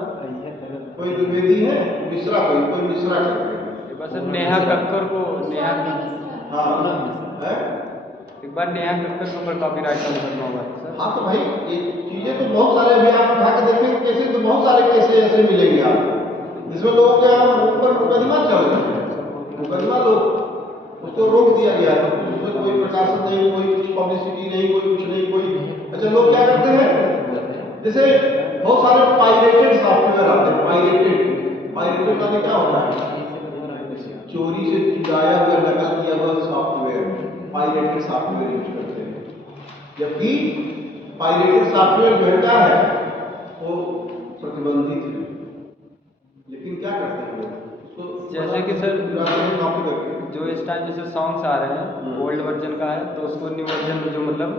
कोई द्विवेदी है, मिश्रा, कोई मिश्रा करके। बस नेहा कक्कर को हाँ है एक बार नेहा कक्कर के ऊपर कॉपीराइट का मुकदमा हुआ था सर। हाँ तो भाई ये चीजें तो बहुत सारे अभी आप उठा के देखेंगे कैसे, तो बहुत सारे कैसे ऐसे मिलेंगे आप जिसमें लोगों के ऊपर मुकदमा चल रहा है, मुकदमा लोग उसको रोक दिया गया है, उसमें कोई प्रकाशन नहीं, कोई पब्लिसिटी नहीं, कोई कुछ नहीं, कोई। अच्छा लोग क्या करते हैं, जैसे बहुत सारे पायरेटेड सॉफ्टवेयर आते हैं, पायरेटेड का क्या होता है? चोरी से चुराया हुआ नकल किया हुआ सॉफ्टवेयर, पायरेटेड सॉफ्टवेयर यूज करते हैं। जबकि पायरेटेड सॉफ्टवेयर जो है क्या है, वो प्रतिबंधित है, लेकिन क्या करते हैं उसको जैसे कि सर कॉपी करके जो इस टाइम जैसे सॉन्ग्स आ रहे हैं ओल्ड वर्जन का है तो उसको न्यू वर्जन में जो मतलब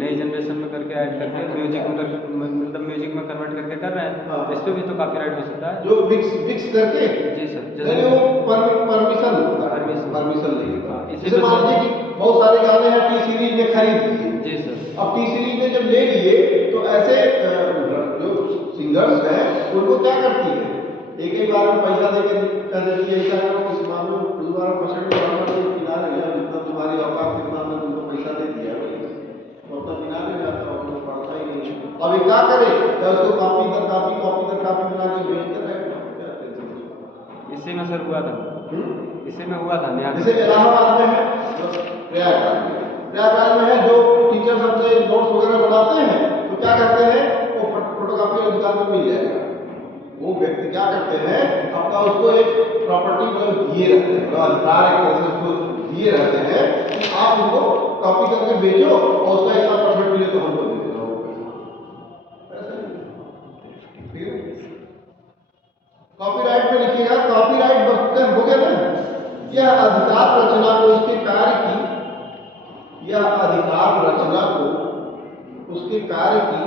नई जनरेशन में करके ऐड करके म्यूजिक में मतलब म्यूजिक में कन्वर्ट करके कर रहे हैं तो इस पे भी तो कॉपीराइट हो सकता है। जो मिक्स करके, जी सर, जैसे वो परमिशन होता है, परमिशन नहीं होता। जैसे मान लीजिए कि बहुत सारे गाने हैं टी सीरीज ने खरीद लिए। जी सर। अब टी सीरीज ने जब ले लिए तो ऐसे जो सिंगर्स हैं उनको क्या करती है, एक बार में पैसा देकर कर देती है, ऐसा करो इस मामले में दोबारा परसेंट किनारे हो जाओ, जितना तुम्हारी औकात कितना हमने तुमको पैसा दे दिया तो अपना किनारे जाता है, उनको पढ़ता ही नहीं। अब ये क्या करे, या उसको कॉपी दर कॉपी बना के बेचते रहे। इसी में सर हुआ था, इसी में हुआ था नया। जैसे इलाहाबाद में है, प्रयागराज में है, जो टीचर्स अपने नोट्स वगैरह बनाते हैं तो क्या करते हैं, वो फोटोकॉपी वाली दुकान में मिल जाएगा। वो व्यक्ति क्या करते हैं, अपना उसको एक प्रॉपर्टी मतलब दिए रहते हैं, अधिकार एक तरह से जो दिए रहते हैं, आप उनको कॉपी करके बेचो और उसका एक परसेंट मिले तो हमको दे देना। ठीक है, कॉपीराइट में लिखिएगा, कॉपीराइट वस्तुतः हो गया ना, यह अधिकार रचना को उसके कार्य की, यह अधिकार रचना को उसके कार्य की,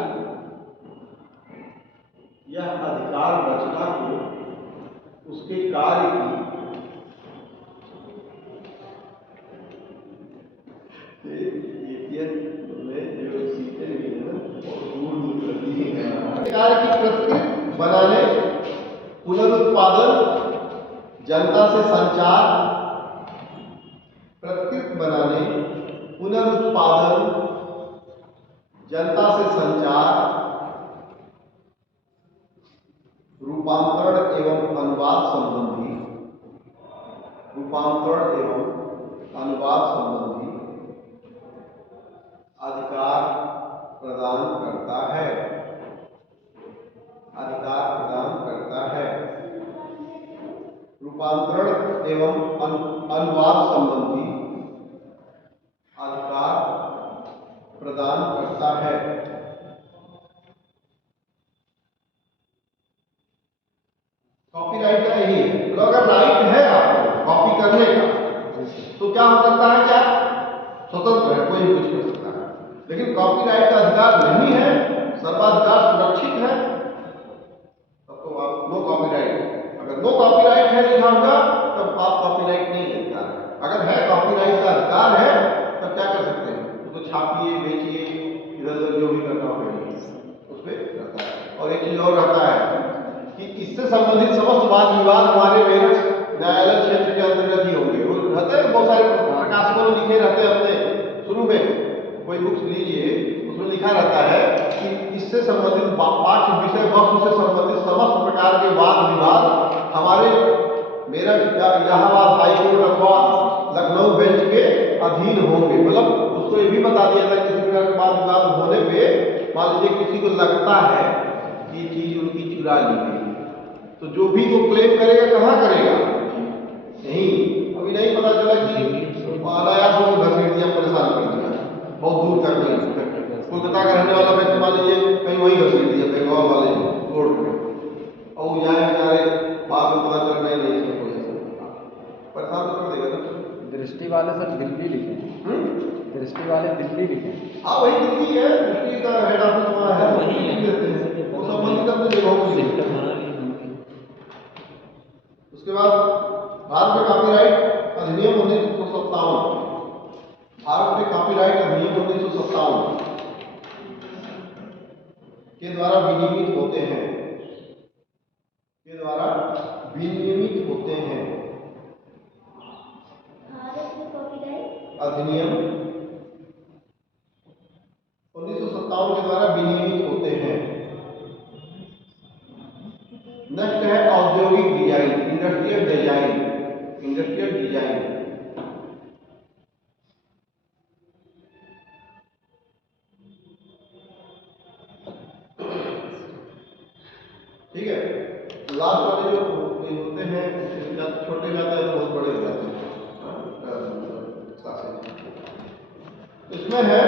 यह अधिकार रचना को उसके कार्य की, कार्य की प्रकृति बनाने, पुनरुत्पादन, जनता से संचार, प्रकृति बनाने, पुनरुत्पादन, जनता से संचार, रूपांतरण एवं अनुवाद संबंधी, रूपांतरण एवं अनुवाद संबंधी अधिकार प्रदान करता है, अधिकार प्रदान करता है। रूपांतरण एवं अनुवाद संबंधी अधिकार प्रदान करता है। कॉपीराइट का यही है, तो अगर राइट है आपको कॉपी करने का तो क्या हो सकता है, क्या स्वतंत्र है, कोई कुछ कर सकता है। लेकिन कॉपीराइट का अधिकार नहीं है, सर्वाधिकार सुरक्षित है, तब तो आप नो कॉपीराइट। अगर नो कॉपीराइट है लिखा होगा तब आप कॉपीराइट नहीं है अधिकार है। अगर है कॉपीराइट का अधिकार है तब क्या कर सकते हैं, उसको छापिए, बेचिए, इधर उधर जो भी करना हो उसमें रहता है। और एक चीज और रहता है कि इससे संबंधित समस्त वाद विवाद हमारे मेरठ न्यायालय क्षेत्र के अंतर्गत ही होंगे। वो रहते हैं, बहुत सारे प्रकाशकों में लिखे रहते हैं, अपने शुरू में कोई बुक्स लीजिए उसमें लिखा रहता है कि इससे संबंधित पाठ्य विषय वस्तु से संबंधित समस्त प्रकार के वाद विवाद हमारे मेरठ या इलाहाबाद हाईकोर्ट अथवा लखनऊ बेंच के अधीन होंगे। मतलब उसको ये भी बता दिया था किसी प्रकार के वाद विवाद होने पे मान लीजिए किसी को लगता है कि ये चीज उनकी चुरा ली गई तो जो भी वो क्लेम करेगा कहाँ करेगा, नहीं अभी नहीं पता चला कि अनायास को घसीट दिया, परेशान कर दिया, बहुत दूर कर दिया, कोलकाता का रहने वाला व्यक्ति मान लीजिए कहीं वहीं घसीट दिया बंगाल वाले कोर्ट में, और वो जाए बेचारे बाद में पता चल गया नहीं इसमें कोई परेशान तो कर देगा ना। दृष्टि वाले सर दिल्ली लिखे, दृष्टि वाले दिल्ली लिखे। हाँ वही दिल्ली है, दृष्टि का हेड ऑफिस वहाँ है, वो संबंधित अपने जगहों पर। उसके बाद भारत में कॉपीराइट अधिनियम 1957, भारत में कॉपीराइट अधिनियम 1957 के द्वारा विनियमित होते हैं, के द्वारा विनियमित होते हैं। अधिनियम 1957 के द्वारा विनियमित होते हैं। नेक्स्ट है औद्योगिक design, industrial design, industrial design. ठीक है, लास्ट वाले जो होते हैं छोटे जाते हैं बहुत बड़े हो जाते हैं। इसमें है